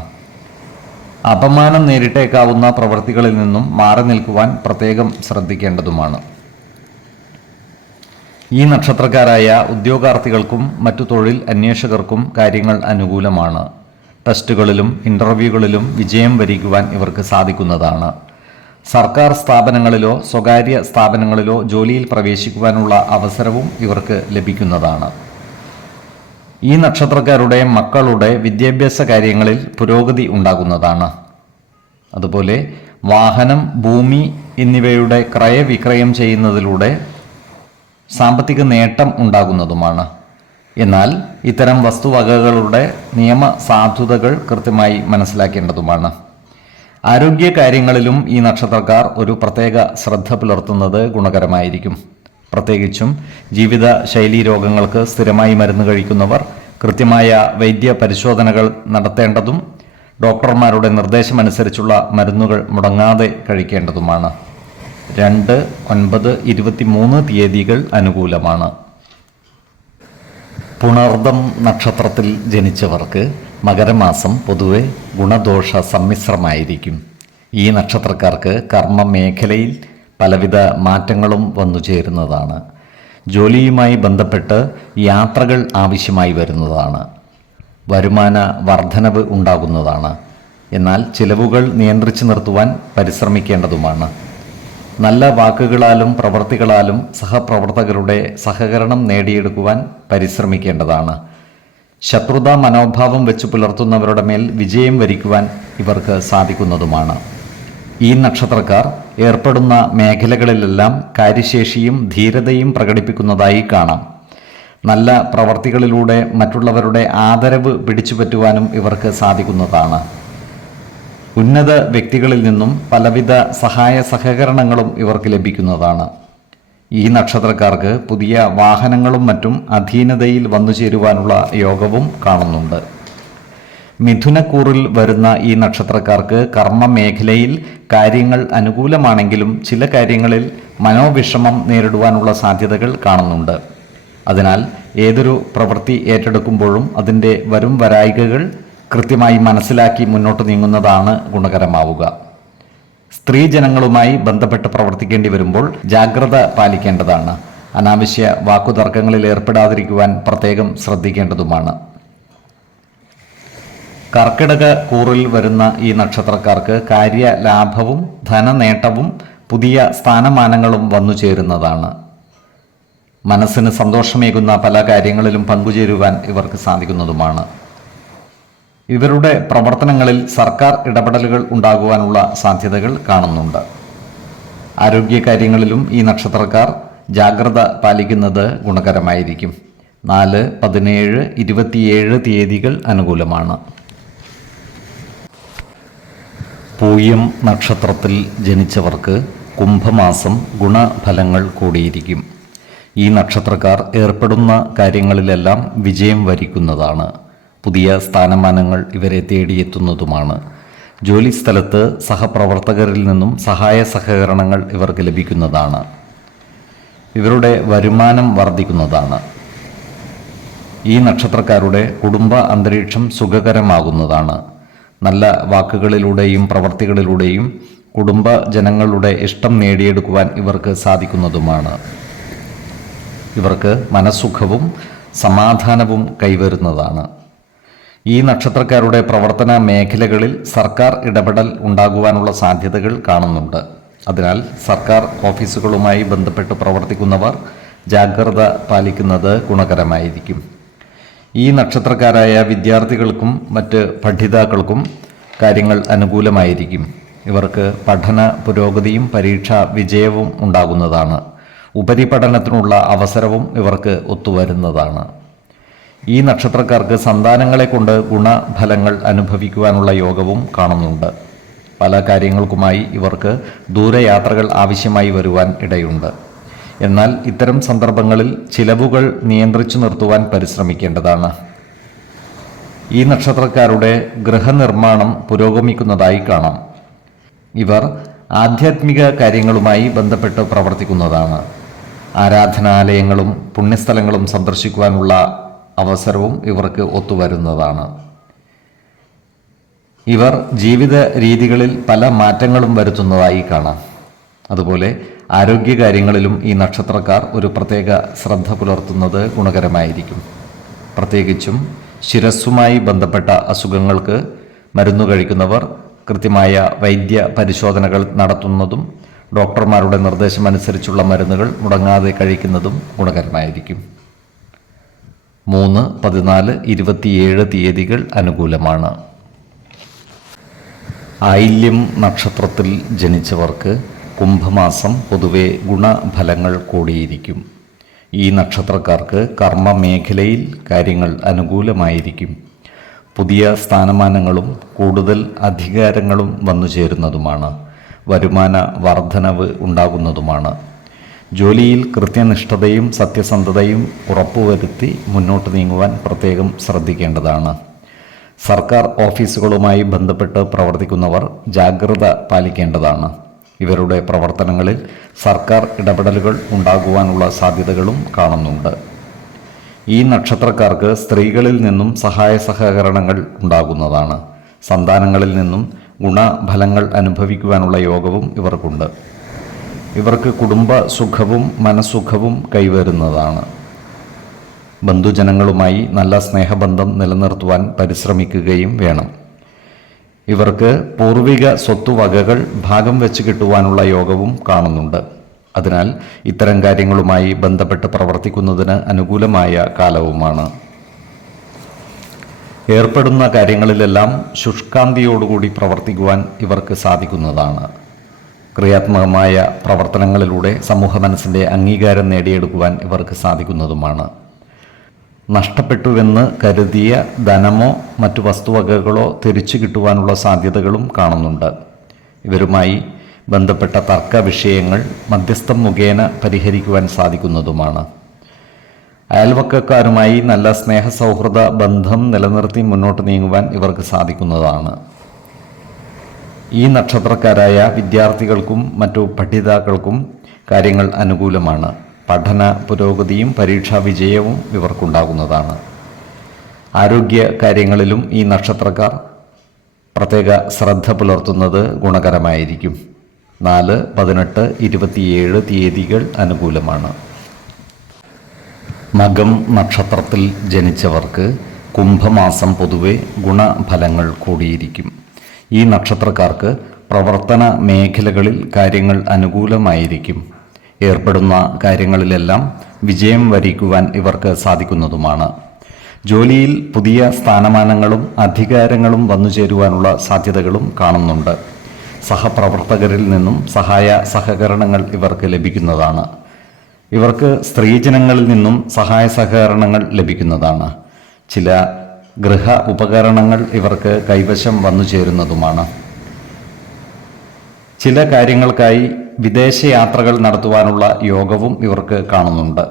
അപമാനം നേരിട്ടേക്കാവുന്ന പ്രവൃത്തികളിൽ നിന്നും മാറി നിൽക്കുവാൻ പ്രത്യേകം ശ്രദ്ധിക്കേണ്ടതുമാണ്. ഈ നക്ഷത്രക്കാരായ ഉദ്യോഗാർത്ഥികൾക്കും മറ്റു തൊഴിൽ അന്വേഷകർക്കും കാര്യങ്ങൾ അനുകൂലമാണ്. ടെസ്റ്റുകളിലും ഇൻ്റർവ്യൂകളിലും വിജയം വരിക്കുവാൻ ഇവർക്ക് സാധിക്കുന്നതാണ്. സർക്കാർ സ്ഥാപനങ്ങളിലോ സ്വകാര്യ സ്ഥാപനങ്ങളിലോ ജോലിയിൽ പ്രവേശിക്കുവാനുള്ള അവസരവും ഇവർക്ക് ലഭിക്കുന്നതാണ്. ഈ നക്ഷത്രക്കാരുടെ മക്കളുടെ വിദ്യാഭ്യാസ കാര്യങ്ങളിൽ പുരോഗതി ഉണ്ടാകുന്നതാണ്. അതുപോലെ വാഹനം, ഭൂമി എന്നിവയുടെ ക്രയവിക്രയം ചെയ്യുന്നതിലൂടെ സാമ്പത്തിക നേട്ടം ഉണ്ടാകുന്നതുമാണ്. എന്നാൽ ഇത്തരം വസ്തുവകകളുടെ നിയമ സാധുതകൾ കൃത്യമായി മനസ്സിലാക്കേണ്ടതുമാണ്. ആരോഗ്യ കാര്യങ്ങളിലും ഈ നക്ഷത്രക്കാർ ഒരു പ്രത്യേക ശ്രദ്ധ പുലർത്തുന്നത് ഗുണകരമായിരിക്കും. പ്രത്യേകിച്ചും ജീവിത ശൈലീ രോഗങ്ങൾക്ക് സ്ഥിരമായി മരുന്ന് കഴിക്കുന്നവർ കൃത്യമായ വൈദ്യ പരിശോധനകൾ നടത്തേണ്ടതും ഡോക്ടർമാരുടെ നിർദ്ദേശമനുസരിച്ചുള്ള മരുന്നുകൾ മുടങ്ങാതെ കഴിക്കേണ്ടതുമാണ്. 2, 9, 23 തീയതികൾ അനുകൂലമാണ്. പുണർദം നക്ഷത്രത്തിൽ ജനിച്ചവർക്ക് മകരമാസം പൊതുവെ ഗുണദോഷ സമ്മിശ്രമായിരിക്കും. ഈ നക്ഷത്രക്കാർക്ക് കർമ്മ മേഖലയിൽ പലവിധ മാറ്റങ്ങളും വന്നു ചേരുന്നതാണ്. ജോലിയുമായി ബന്ധപ്പെട്ട് യാത്രകൾ ആവശ്യമായി വരുന്നതാണ്. വരുമാന വർധനവ് ഉണ്ടാകുന്നതാണ്. എന്നാൽ ചിലവുകൾ നിയന്ത്രിച്ചു നിർത്തുവാൻ പരിശ്രമിക്കേണ്ടതുമാണ്. നല്ല വാക്കുകളാലും പ്രവൃത്തികളാലും സഹപ്രവർത്തകരുടെ സഹകരണം നേടിയെടുക്കുവാൻ പരിശ്രമിക്കേണ്ടതാണ്. ശത്രുതാ മനോഭാവം വെച്ച് പുലർത്തുന്നവരുടെ മേൽ വിജയം വരിക്കുവാൻ ഇവർക്ക് സാധിക്കുന്നതുമാണ്. ഈ നക്ഷത്രക്കാർ ഏർപ്പെടുന്ന മേഖലകളിലെല്ലാം കാര്യശേഷിയും ധീരതയും പ്രകടിപ്പിക്കുന്നതായി കാണാം. നല്ല പ്രവർത്തികളിലൂടെ മറ്റുള്ളവരുടെ ആദരവ് പിടിച്ചുപറ്റുവാനും ഇവർക്ക് സാധിക്കുന്നതാണ്. ഉന്നത വ്യക്തികളിൽ നിന്നും പലവിധ സഹായ സഹകരണങ്ങളും ഇവർക്ക് ലഭിക്കുന്നതാണ്. ഈ നക്ഷത്രക്കാർക്ക് പുതിയ വാഹനങ്ങളും മറ്റും അധീനതയിൽ വന്നു ചേരുവാനുള്ള യോഗവും കാണുന്നുണ്ട്. മിഥുനക്കൂറിൽ വരുന്ന ഈ നക്ഷത്രക്കാർക്ക് കർമ്മ മേഖലയിൽ കാര്യങ്ങൾ അനുകൂലമാണെങ്കിലും ചില കാര്യങ്ങളിൽ മനോവിഷമം നേരിടുവാനുള്ള സാധ്യതകൾ കാണുന്നുണ്ട്. അതിനാൽ ഏതൊരു പ്രവൃത്തി ഏറ്റെടുക്കുമ്പോഴും അതിൻ്റെ വരും വരായികകൾ കൃത്യമായി മനസ്സിലാക്കി മുന്നോട്ട് നീങ്ങുന്നതാണ് ഗുണകരമാവുക. സ്ത്രീജനങ്ങളുമായി ബന്ധപ്പെട്ട് പ്രവർത്തിക്കേണ്ടി വരുമ്പോൾ ജാഗ്രത പാലിക്കേണ്ടതാണ്. അനാവശ്യ വാക്കുതർക്കങ്ങളിൽ ഏർപ്പെടാതിരിക്കുവാൻ പ്രത്യേകം ശ്രദ്ധിക്കേണ്ടതുമാണ്. കർക്കിടക കൂറിൽ വരുന്ന ഈ നക്ഷത്രക്കാർക്ക് കാര്യലാഭവും ധനനേട്ടവും പുതിയ സ്ഥാനമാനങ്ങളും വന്നു ചേരുന്നതാണ്. മനസ്സിന് സന്തോഷമേകുന്ന പല കാര്യങ്ങളിലും പങ്കുചേരുവാൻ ഇവർക്ക് സാധിക്കുന്നതുമാണ്. ഇവരുടെ പ്രവർത്തനങ്ങളിൽ സർക്കാർ ഇടപെടലുകൾ ഉണ്ടാകുവാനുള്ള സാധ്യതകൾ കാണുന്നുണ്ട്. ആരോഗ്യകാര്യങ്ങളിലും ഈ നക്ഷത്രക്കാർ ജാഗ്രത പാലിക്കുന്നത് ഗുണകരമായിരിക്കും. 4, 17, 27 തീയതികൾ അനുകൂലമാണ്. പൂയം നക്ഷത്രത്തിൽ ജനിച്ചവർക്ക് കുംഭമാസം ഗുണഫലങ്ങൾ കൂടിയിരിക്കും. ഈ നക്ഷത്രക്കാർ ഏർപ്പെടുന്ന കാര്യങ്ങളിലെല്ലാം വിജയം വരിക്കുന്നതാണ്. പുതിയ സ്ഥാനമാനങ്ങൾ ഇവരെ തേടിയെത്തുന്നതുമാണ്. ജോലിസ്ഥലത്ത് സഹപ്രവർത്തകരിൽ നിന്നും സഹായ സഹകരണങ്ങൾ ഇവർക്ക് ലഭിക്കുന്നതാണ്. ഇവരുടെ വരുമാനം വർദ്ധിക്കുന്നതാണ്. ഈ നക്ഷത്രക്കാരുടെ കുടുംബ അന്തരീക്ഷം സുഖകരമാകുന്നതാണ്. നല്ല വാക്കുകളിലൂടെയും പ്രവർത്തികളിലൂടെയും കുടുംബ ജനങ്ങളുടെ ഇഷ്ടം നേടിയെടുക്കുവാൻ ഇവർക്ക് സാധിക്കുന്നതുമാണ്. ഇവർക്ക് മനസ്സുഖവും സമാധാനവും കൈവരുന്നതാണ്. ഈ നക്ഷത്രക്കാരുടെ പ്രവർത്തന മേഖലകളിൽ സർക്കാർ ഇടപെടൽ ഉണ്ടാകുവാനുള്ള സാധ്യതകൾ കാണുന്നുണ്ട്. അതിനാൽ സർക്കാർ ഓഫീസുകളുമായി ബന്ധപ്പെട്ട് പ്രവർത്തിക്കുന്നവർ ജാഗ്രത പാലിക്കുന്നത് ഗുണകരമായിരിക്കും. ഈ നക്ഷത്രക്കാരായ വിദ്യാർത്ഥികൾക്കും മറ്റ് പഠിതാക്കൾക്കും കാര്യങ്ങൾ അനുകൂലമായിരിക്കും. ഇവർക്ക് പഠന പുരോഗതിയും പരീക്ഷാ വിജയവും ഉണ്ടാകുന്നതാണ്. ഉപരിപഠനത്തിനുള്ള അവസരവും ഇവർക്ക് ഒത്തുവരുന്നതാണ്. ഈ നക്ഷത്രക്കാർക്ക് സന്താനങ്ങളെ കൊണ്ട് ഗുണഫലങ്ങൾ അനുഭവിക്കുവാനുള്ള യോഗവും കാണുന്നുണ്ട്. പല കാര്യങ്ങൾക്കുമായി ഇവർക്ക് ദൂരയാത്രകൾ ആവശ്യമായി വരുവാൻ ഇടയുണ്ട്. എന്നാൽ ഇത്തരം സന്ദർഭങ്ങളിൽ ചിലവുകൾ നിയന്ത്രിച്ചു നിർത്തുവാൻ പരിശ്രമിക്കേണ്ടതാണ്. ഈ നക്ഷത്രക്കാരുടെ ഗൃഹനിർമ്മാണം പുരോഗമിക്കുന്നതായി കാണാം. ഇവർ ആധ്യാത്മിക കാര്യങ്ങളുമായി ബന്ധപ്പെട്ട് പ്രവർത്തിക്കുന്നതാണ്. ആരാധനാലയങ്ങളും പുണ്യസ്ഥലങ്ങളും സന്ദർശിക്കുവാനുള്ള അവസരവും ഇവർക്ക് ഒത്തുവരുന്നതാണ്. ഇവർ ജീവിത രീതികളിൽ പല മാറ്റങ്ങളും വരുത്തുന്നതായി കാണാം. അതുപോലെ ആരോഗ്യകാര്യങ്ങളിലും ഈ നക്ഷത്രക്കാർ ഒരു പ്രത്യേക ശ്രദ്ധ പുലർത്തുന്നത് ഗുണകരമായിരിക്കും. പ്രത്യേകിച്ചും ശിരസ്സുമായി ബന്ധപ്പെട്ട അസുഖങ്ങൾക്ക് മരുന്ന് കഴിക്കുന്നവർ കൃത്യമായ വൈദ്യ പരിശോധനകൾ നടത്തുന്നതും ഡോക്ടർമാരുടെ നിർദ്ദേശമനുസരിച്ചുള്ള മരുന്നുകൾ മുടങ്ങാതെ കഴിക്കുന്നതും ഗുണകരമായിരിക്കും. 3, 14, 27 തീയതികൾ അനുകൂലമാണ്. ആയില്യം നക്ഷത്രത്തിൽ ജനിച്ചവർക്ക് കുംഭമാസം പൊതുവെ ഗുണഫലങ്ങൾ കൂടിയിരിക്കും. ഈ നക്ഷത്രക്കാർക്ക് കർമ്മ മേഖലയിൽ കാര്യങ്ങൾ അനുകൂലമായിരിക്കും. പുതിയ സ്ഥാനമാനങ്ങളും കൂടുതൽ അധികാരങ്ങളും വന്നു ചേരുന്നതുമാണ്. വരുമാന വർധനവ് ഉണ്ടാകുന്നതുമാണ്. ജോലിയിൽ കൃത്യനിഷ്ഠതയും സത്യസന്ധതയും ഉറപ്പുവരുത്തി മുന്നോട്ട് നീങ്ങുവാൻ പ്രത്യേകം ശ്രദ്ധിക്കേണ്ടതാണ്. സർക്കാർ ഓഫീസുകളുമായി ബന്ധപ്പെട്ട് പ്രവർത്തിക്കുന്നവർ ജാഗ്രത പാലിക്കേണ്ടതാണ്. ഇവരുടെ പ്രവർത്തനങ്ങളിൽ സർക്കാർ ഇടപെടലുകൾ ഉണ്ടാകുവാനുള്ള സാധ്യതകളും കാണുന്നുണ്ട്. ഈ നക്ഷത്രക്കാർക്ക് സ്ത്രീകളിൽ നിന്നും സഹായ സഹകരണങ്ങൾ ഉണ്ടാകുന്നതാണ്. സന്താനങ്ങളിൽ നിന്നും ഗുണഫലങ്ങൾ അനുഭവിക്കുവാനുള്ള യോഗവും ഇവർക്കുണ്ട്. ഇവർക്ക് കുടുംബ സുഖവും മനസ്സുഖവും കൈവരുന്നതാണ്. ബന്ധുജനങ്ങളുമായി നല്ല സ്നേഹബന്ധം നിലനിർത്തുവാൻ പരിശ്രമിക്കുകയും വേണം. ഇവർക്ക് പൂർവിക സ്വത്തുവകകൾ ഭാഗം വെച്ച് കിട്ടുവാനുള്ള യോഗവും കാണുന്നുണ്ട്. അതിനാൽ ഇത്തരം കാര്യങ്ങളുമായി ബന്ധപ്പെട്ട് പ്രവർത്തിക്കുന്നതിന് അനുകൂലമായ കാലവുമാണ്. ഏർപ്പെടുന്ന കാര്യങ്ങളിലെല്ലാം ശുഷ്കാന്തിയോടുകൂടി പ്രവർത്തിക്കുവാൻ ഇവർക്ക് സാധിക്കുന്നതാണ്. ക്രിയാത്മകമായ പ്രവർത്തനങ്ങളിലൂടെ സമൂഹ മനസ്സിൻ്റെ അംഗീകാരം നേടിയെടുക്കുവാൻ ഇവർക്ക് സാധിക്കുന്നതുമാണ്. നഷ്ടപ്പെട്ടുവെന്ന് കരുതിയ ധനമോ മറ്റു വസ്തുവകകളോ തിരിച്ചു കിട്ടുവാനുള്ള സാധ്യതകളും കാണുന്നുണ്ട്. ഇവരുമായി ബന്ധപ്പെട്ട തർക്ക വിഷയങ്ങൾ മധ്യസ്ഥം മുഖേന പരിഹരിക്കുവാൻ സാധിക്കുന്നതുമാണ്. അയൽവക്കക്കാരുമായി നല്ല സ്നേഹസൗഹൃദ ബന്ധം നിലനിർത്തി മുന്നോട്ട് നീങ്ങുവാൻ ഇവർക്ക് സാധിക്കുന്നതാണ്. ഈ നക്ഷത്രക്കാരായ വിദ്യാർത്ഥികൾക്കും മറ്റു പഠിതാക്കൾക്കും കാര്യങ്ങൾ അനുകൂലമാണ്. പഠന പുരോഗതിയും പരീക്ഷാ വിജയവും ഇവർക്കുണ്ടാകുന്നതാണ്. ആരോഗ്യ കാര്യങ്ങളിലും ഈ നക്ഷത്രക്കാർ പ്രത്യേക ശ്രദ്ധ പുലർത്തുന്നത് ഗുണകരമായിരിക്കും. 4, 18, 27 തീയതികൾ അനുകൂലമാണ്. മകം നക്ഷത്രത്തിൽ ജനിച്ചവർക്ക് കുംഭമാസം പൊതുവെ ഗുണഫലങ്ങൾ കൂടിയിരിക്കും. ഈ നക്ഷത്രക്കാർക്ക് പ്രവർത്തന മേഖലകളിൽ കാര്യങ്ങൾ അനുകൂലമായിരിക്കും. ഏർപ്പെടുന്ന കാര്യങ്ങളിലെല്ലാം വിജയം വരിക്കുവാൻ ഇവർക്ക് സാധിക്കുന്നതുമാണ്. ജോലിയിൽ പുതിയ സ്ഥാനമാനങ്ങളും അധികാരങ്ങളും വന്നുചേരുവാനുള്ള സാധ്യതകളും കാണുന്നുണ്ട്. സഹപ്രവർത്തകരിൽ നിന്നും സഹായ സഹകരണങ്ങൾ ഇവർക്ക് ലഭിക്കുന്നതാണ്. ഇവർക്ക് സ്ത്രീജനങ്ങളിൽ നിന്നും സഹായ സഹകരണങ്ങൾ ലഭിക്കുന്നതാണ്. ചില ഗൃഹ ഉപകരണങ്ങൾ ഇവർക്ക് കൈവശം വന്നു ചേരുന്നതുമാണ്. ചില കാര്യങ്ങൾക്കായി വിദേശയാത്രകൾ നടത്തുവാനുള്ള യോഗവും ഇവർക്ക് കാണുന്നുണ്ട്.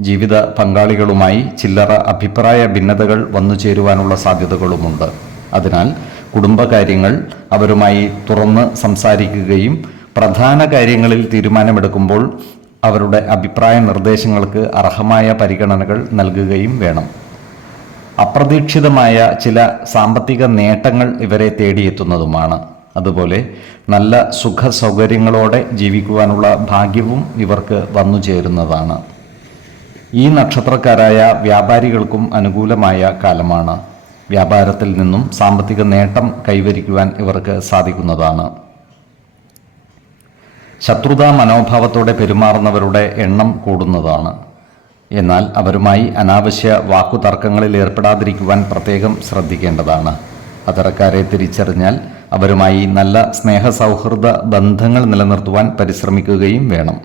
ജീവിത പങ്കാളികളുമായി ചില്ലറ അഭിപ്രായ ഭിന്നതകൾ വന്നു ചേരുവാനുള്ള സാധ്യതകളുമുണ്ട്. അതിനാൽ കുടുംബകാര്യങ്ങൾ അവരുമായി തുറന്ന് സംസാരിക്കുകയും പ്രധാന കാര്യങ്ങളിൽ തീരുമാനമെടുക്കുമ്പോൾ അവരുടെ അഭിപ്രായ നിർദ്ദേശങ്ങൾക്ക് അർഹമായ പരിഗണനകൾ നൽകുകയും വേണം. അപ്രതീക്ഷിതമായ ചില സാമ്പത്തിക നേട്ടങ്ങൾ ഇവരെ തേടിയെത്തുന്നതുമാണ്. അതുപോലെ നല്ല സുഖ സൗകര്യങ്ങളോടെ ജീവിക്കുവാനുള്ള ഭാഗ്യവും ഇവർക്ക് വന്നു ചേരുന്നതാണ്. ഈ നക്ഷത്രക്കാരായ വ്യാപാരികൾക്കും അനുകൂലമായ കാലമാണ്. വ്യാപാരത്തിൽ നിന്നും സാമ്പത്തിക നേട്ടം കൈവരിക്കുവാൻ ഇവർക്ക് സാധിക്കുന്നതാണ്. ശത്രുതാ മനോഭാവത്തോടെ പെരുമാറുന്നവരുടെ എണ്ണം കൂടുന്നതാണ്. എന്നാൽ അവരുമായി അനാവശ്യ വാക്കുതർക്കങ്ങളിൽ ഏർപ്പെടാതിരിക്കുവാൻ പ്രത്യേകം ശ്രദ്ധിക്കേണ്ടതാണ്. അത്തരക്കാരെ തിരിച്ചറിഞ്ഞാൽ അവരുമായി നല്ല സ്നേഹസൗഹൃദ ബന്ധങ്ങൾ നിലനിർത്തുവാൻ പരിശ്രമിക്കുകയും വേണം.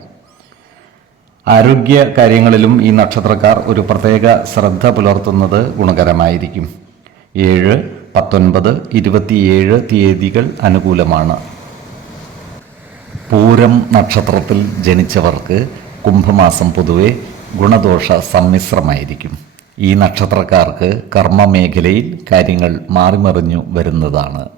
ആരോഗ്യ കാര്യങ്ങളിലും ഈ നക്ഷത്രക്കാർ ഒരു പ്രത്യേക ശ്രദ്ധ പുലർത്തുന്നത് ഗുണകരമായിരിക്കും. 7, 19, 27 തീയതികൾ അനുകൂലമാണ്. പൂരം നക്ഷത്രത്തിൽ ജനിച്ചവർക്ക് കുംഭമാസം പൊതുവെ ഗുണദോഷ സമ്മിശ്രമായിരിക്കും. ഈ നക്ഷത്രക്കാർക്ക് കർമ്മമേഖലയിൽ കാര്യങ്ങൾ മാറിമറിഞ്ഞു വരുന്നതാണ്.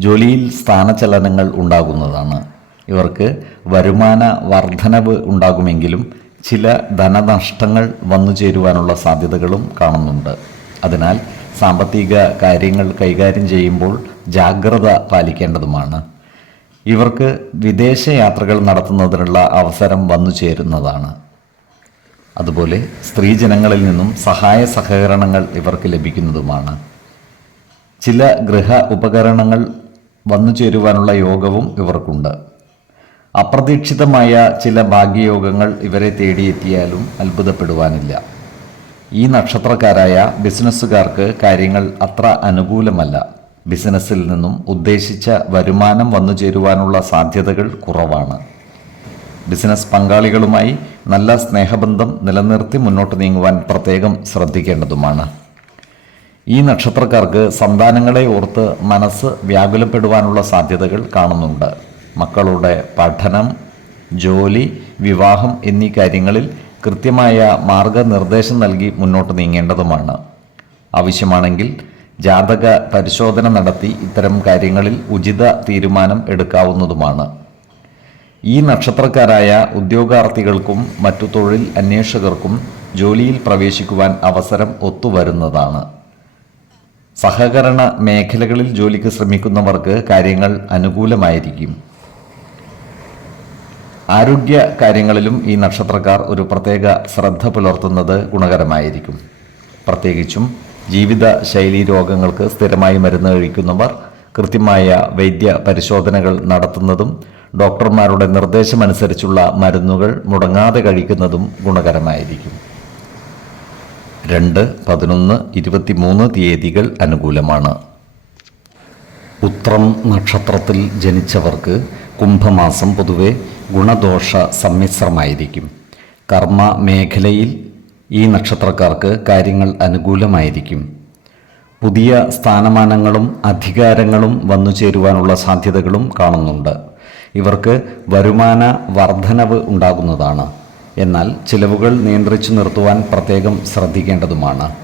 ജോലിയിൽ സ്ഥാനചലനങ്ങൾ ഉണ്ടാകുന്നതാണ്. ഇവർക്ക് വരുമാന വർധനവ് ഉണ്ടാകുമെങ്കിലും ചില ധനനഷ്ടങ്ങൾ വന്നു ചേരുവാനുള്ള സാധ്യതകളും കാണുന്നുണ്ട്. അതിനാൽ സാമ്പത്തിക കാര്യങ്ങൾ കൈകാര്യം ചെയ്യുമ്പോൾ ജാഗ്രത പാലിക്കേണ്ടതുമാണ്. ഇവർക്ക് വിദേശയാത്രകൾ നടത്തുന്നതിനുള്ള അവസരം വന്നു ചേരുന്നതാണ്. അതുപോലെ സ്ത്രീജനങ്ങളിൽ നിന്നും സഹായ സഹകരണങ്ങൾ ഇവർക്ക് ലഭിക്കുന്നതുമാണ്. ചില ഗൃഹ ഉപകരണങ്ങൾ വന്നു ചേരുവാനുള്ള യോഗവും ഇവർക്കുണ്ട്. അപ്രതീക്ഷിതമായ ചില ഭാഗ്യയോഗങ്ങൾ ഇവരെ തേടിയെത്തിയാലും അത്ഭുതപ്പെടുവാനില്ല. ഈ നക്ഷത്രക്കാരായ ബിസിനസ്സുകാർക്ക് കാര്യങ്ങൾ അത്ര അനുകൂലമല്ല. ബിസിനസ്സിൽ നിന്നും ഉദ്ദേശിച്ച വരുമാനം വന്നു ചേരുവാനുള്ള സാധ്യതകൾ കുറവാണ്. ബിസിനസ് പങ്കാളികളുമായി നല്ല സ്നേഹബന്ധം നിലനിർത്തി മുന്നോട്ട് നീങ്ങുവാൻ പ്രത്യേകം ശ്രദ്ധിക്കേണ്ടതുമാണ്. ഈ നക്ഷത്രക്കാർക്ക് സന്താനങ്ങളെ ഓർത്ത് മനസ്സ് വ്യാകുലപ്പെടുവാനുള്ള സാധ്യതകൾ കാണുന്നുണ്ട്. മക്കളുടെ പഠനം, ജോലി, വിവാഹം എന്നീ കാര്യങ്ങളിൽ കൃത്യമായ മാർഗനിർദ്ദേശം നൽകി മുന്നോട്ട് നീങ്ങേണ്ടതുമാണ്. ആവശ്യമാണെങ്കിൽ ജാതക പരിശോധന നടത്തി ഇത്തരം കാര്യങ്ങളിൽ ഉചിത തീരുമാനം എടുക്കാവുന്നതുമാണ്. ഈ നക്ഷത്രക്കാരായ ഉദ്യോഗാർത്ഥികൾക്കും മറ്റു തൊഴിൽ അന്വേഷകർക്കും ജോലിയിൽ പ്രവേശിക്കുവാൻ അവസരം ഒത്തുവരുന്നതാണ്. സഹകരണ മേഖലകളിൽ ജോലിക്ക് ശ്രമിക്കുന്നവർക്ക് കാര്യങ്ങൾ അനുകൂലമായിരിക്കും. ആരോഗ്യ കാര്യങ്ങളിലും ഈ നക്ഷത്രക്കാർ ഒരു പ്രത്യേക ശ്രദ്ധ പുലർത്തുന്നത് ഗുണകരമായിരിക്കും. പ്രത്യേകിച്ചും ജീവിത ശൈലീ രോഗങ്ങൾക്ക് സ്ഥിരമായി മരുന്ന് കഴിക്കുന്നവർ കൃത്യമായ വൈദ്യ പരിശോധനകൾ നടത്തുന്നതും ഡോക്ടർമാരുടെ നിർദ്ദേശമനുസരിച്ചുള്ള മരുന്നുകൾ മുടങ്ങാതെ കഴിക്കുന്നതും ഗുണകരമായിരിക്കും. 2, 11, 23 തീയതികൾ അനുകൂലമാണ്. ഉത്രം നക്ഷത്രത്തിൽ ജനിച്ചവർക്ക് കുംഭമാസം പൊതുവെ ഗുണദോഷ സമ്മിശ്രമായിരിക്കും. കർമ്മ മേഖലയിൽ ഈ നക്ഷത്രക്കാർക്ക് കാര്യങ്ങൾ അനുകൂലമായിരിക്കും. പുതിയ സ്ഥാനമാനങ്ങളും അധികാരങ്ങളും വന്നു ചേരുവാനുള്ള സാധ്യതകളും കാണുന്നുണ്ട്. ഇവർക്ക് വരുമാന വർധനവ് ഉണ്ടാകുന്നതാണ്. എന്നാൽ ചിലവുകൾ നിയന്ത്രിച്ചു നിർത്തുവാൻ പ്രത്യേകം ശ്രദ്ധിക്കേണ്ടതുമാണ്.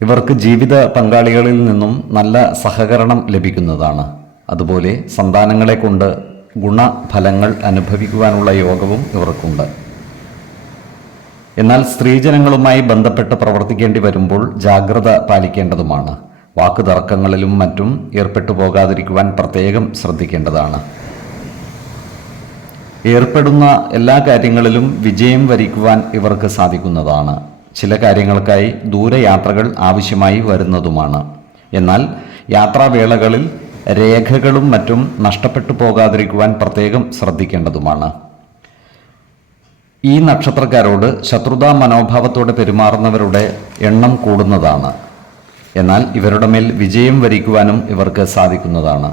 ഇവർക്ക് ജീവിത പങ്കാളികളിൽ നിന്നും നല്ല സഹകരണം ലഭിക്കുന്നതാണ്. അതുപോലെ സന്താനങ്ങളെ കൊണ്ട് ഗുണഫലങ്ങൾ അനുഭവിക്കുവാനുള്ള യോഗവും ഇവർക്കുണ്ട്. എന്നാൽ സ്ത്രീജനങ്ങളുമായി ബന്ധപ്പെട്ട് പ്രവർത്തിക്കേണ്ടി വരുമ്പോൾ ജാഗ്രത പാലിക്കേണ്ടതുമാണ്. വാക്കുതർക്കങ്ങളിലും മറ്റും ഏർപ്പെട്ടു പോകാതിരിക്കുവാൻ പ്രത്യേകം ശ്രദ്ധിക്കേണ്ടതാണ്. ഏർപ്പെടുന്ന എല്ലാ കാര്യങ്ങളിലും വിജയം വരിക്കുവാൻ ഇവർക്ക് സാധിക്കുന്നതാണ്. ചില കാര്യങ്ങൾക്കായി ദൂരയാത്രകൾ ആവശ്യമായി വരുന്നതുമാണ്. എന്നാൽ യാത്രാവേളകളിൽ രേഖകളും മറ്റും നഷ്ടപ്പെട്ടു പോകാതിരിക്കുവാൻ പ്രത്യേകം ശ്രദ്ധിക്കേണ്ടതുമാണ്. ഈ നക്ഷത്രക്കാരോട് ശത്രുതാ മനോഭാവത്തോടെ പെരുമാറുന്നവരുടെ എണ്ണം കൂടുന്നതാണ്. എന്നാൽ ഇവരുടെ മേൽ വിജയം വരിക്കുവാനും ഇവർക്ക് സാധിക്കുന്നതാണ്.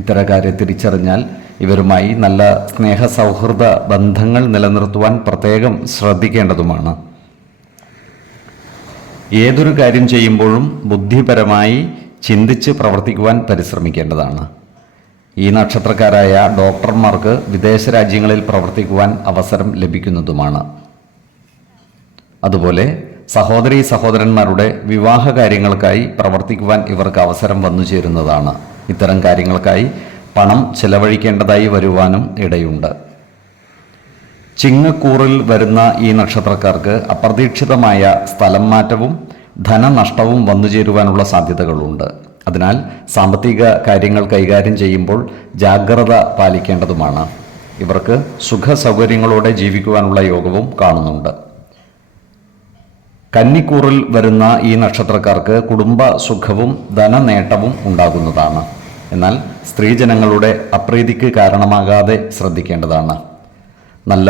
ഇത്തരക്കാരെ തിരിച്ചറിഞ്ഞാൽ ഇവരുമായി നല്ല സ്നേഹ സൗഹൃദ ബന്ധങ്ങൾ നിലനിർത്തുവാൻ പ്രത്യേകം ശ്രദ്ധിക്കേണ്ടതുമാണ്. ഏതൊരു കാര്യം ചെയ്യുമ്പോഴും ബുദ്ധിപരമായി ചിന്തിച്ച് പ്രവർത്തിക്കുവാൻ പരിശ്രമിക്കേണ്ടതാണ്. ഈ നക്ഷത്രക്കാരായ ഡോക്ടർമാർക്ക് വിദേശ രാജ്യങ്ങളിൽ പ്രവർത്തിക്കുവാൻ അവസരം ലഭിക്കുന്നതുമാണ്. അതുപോലെ സഹോദരീ സഹോദരന്മാരുടെ വിവാഹ കാര്യങ്ങൾക്കായി പ്രവർത്തിക്കുവാൻ ഇവർക്ക് അവസരം വന്നു ചേരുന്നതാണ്. ഇത്തരം കാര്യങ്ങൾക്കായി പണം ചെലവഴിക്കേണ്ടതായി വരുവാനും ഇടയുണ്ട്. ചിങ്ങക്കൂറിൽ വരുന്ന ഈ നക്ഷത്രക്കാർക്ക് അപ്രതീക്ഷിതമായ സ്ഥലം മാറ്റവും ധനനഷ്ടവും വന്നു ചേരുവാനുള്ള സാധ്യതകളുണ്ട്. അതിനാൽ സാമ്പത്തിക കാര്യങ്ങൾ കൈകാര്യം ചെയ്യുമ്പോൾ ജാഗ്രത പാലിക്കേണ്ടതുമാണ്. ഇവർക്ക് സുഖ സൗകര്യങ്ങളോടെ ജീവിക്കുവാനുള്ള യോഗവും കാണുന്നുണ്ട്. കന്നിക്കൂറിൽ വരുന്ന ഈ നക്ഷത്രക്കാർക്ക് കുടുംബ സുഖവും ധനനേട്ടവും ഉണ്ടാകുന്നതാണ്. എന്നാൽ സ്ത്രീജനങ്ങളുടെ അപ്രീതിക്ക് കാരണമാകാതെ ശ്രദ്ധിക്കേണ്ടതാണ്. നല്ല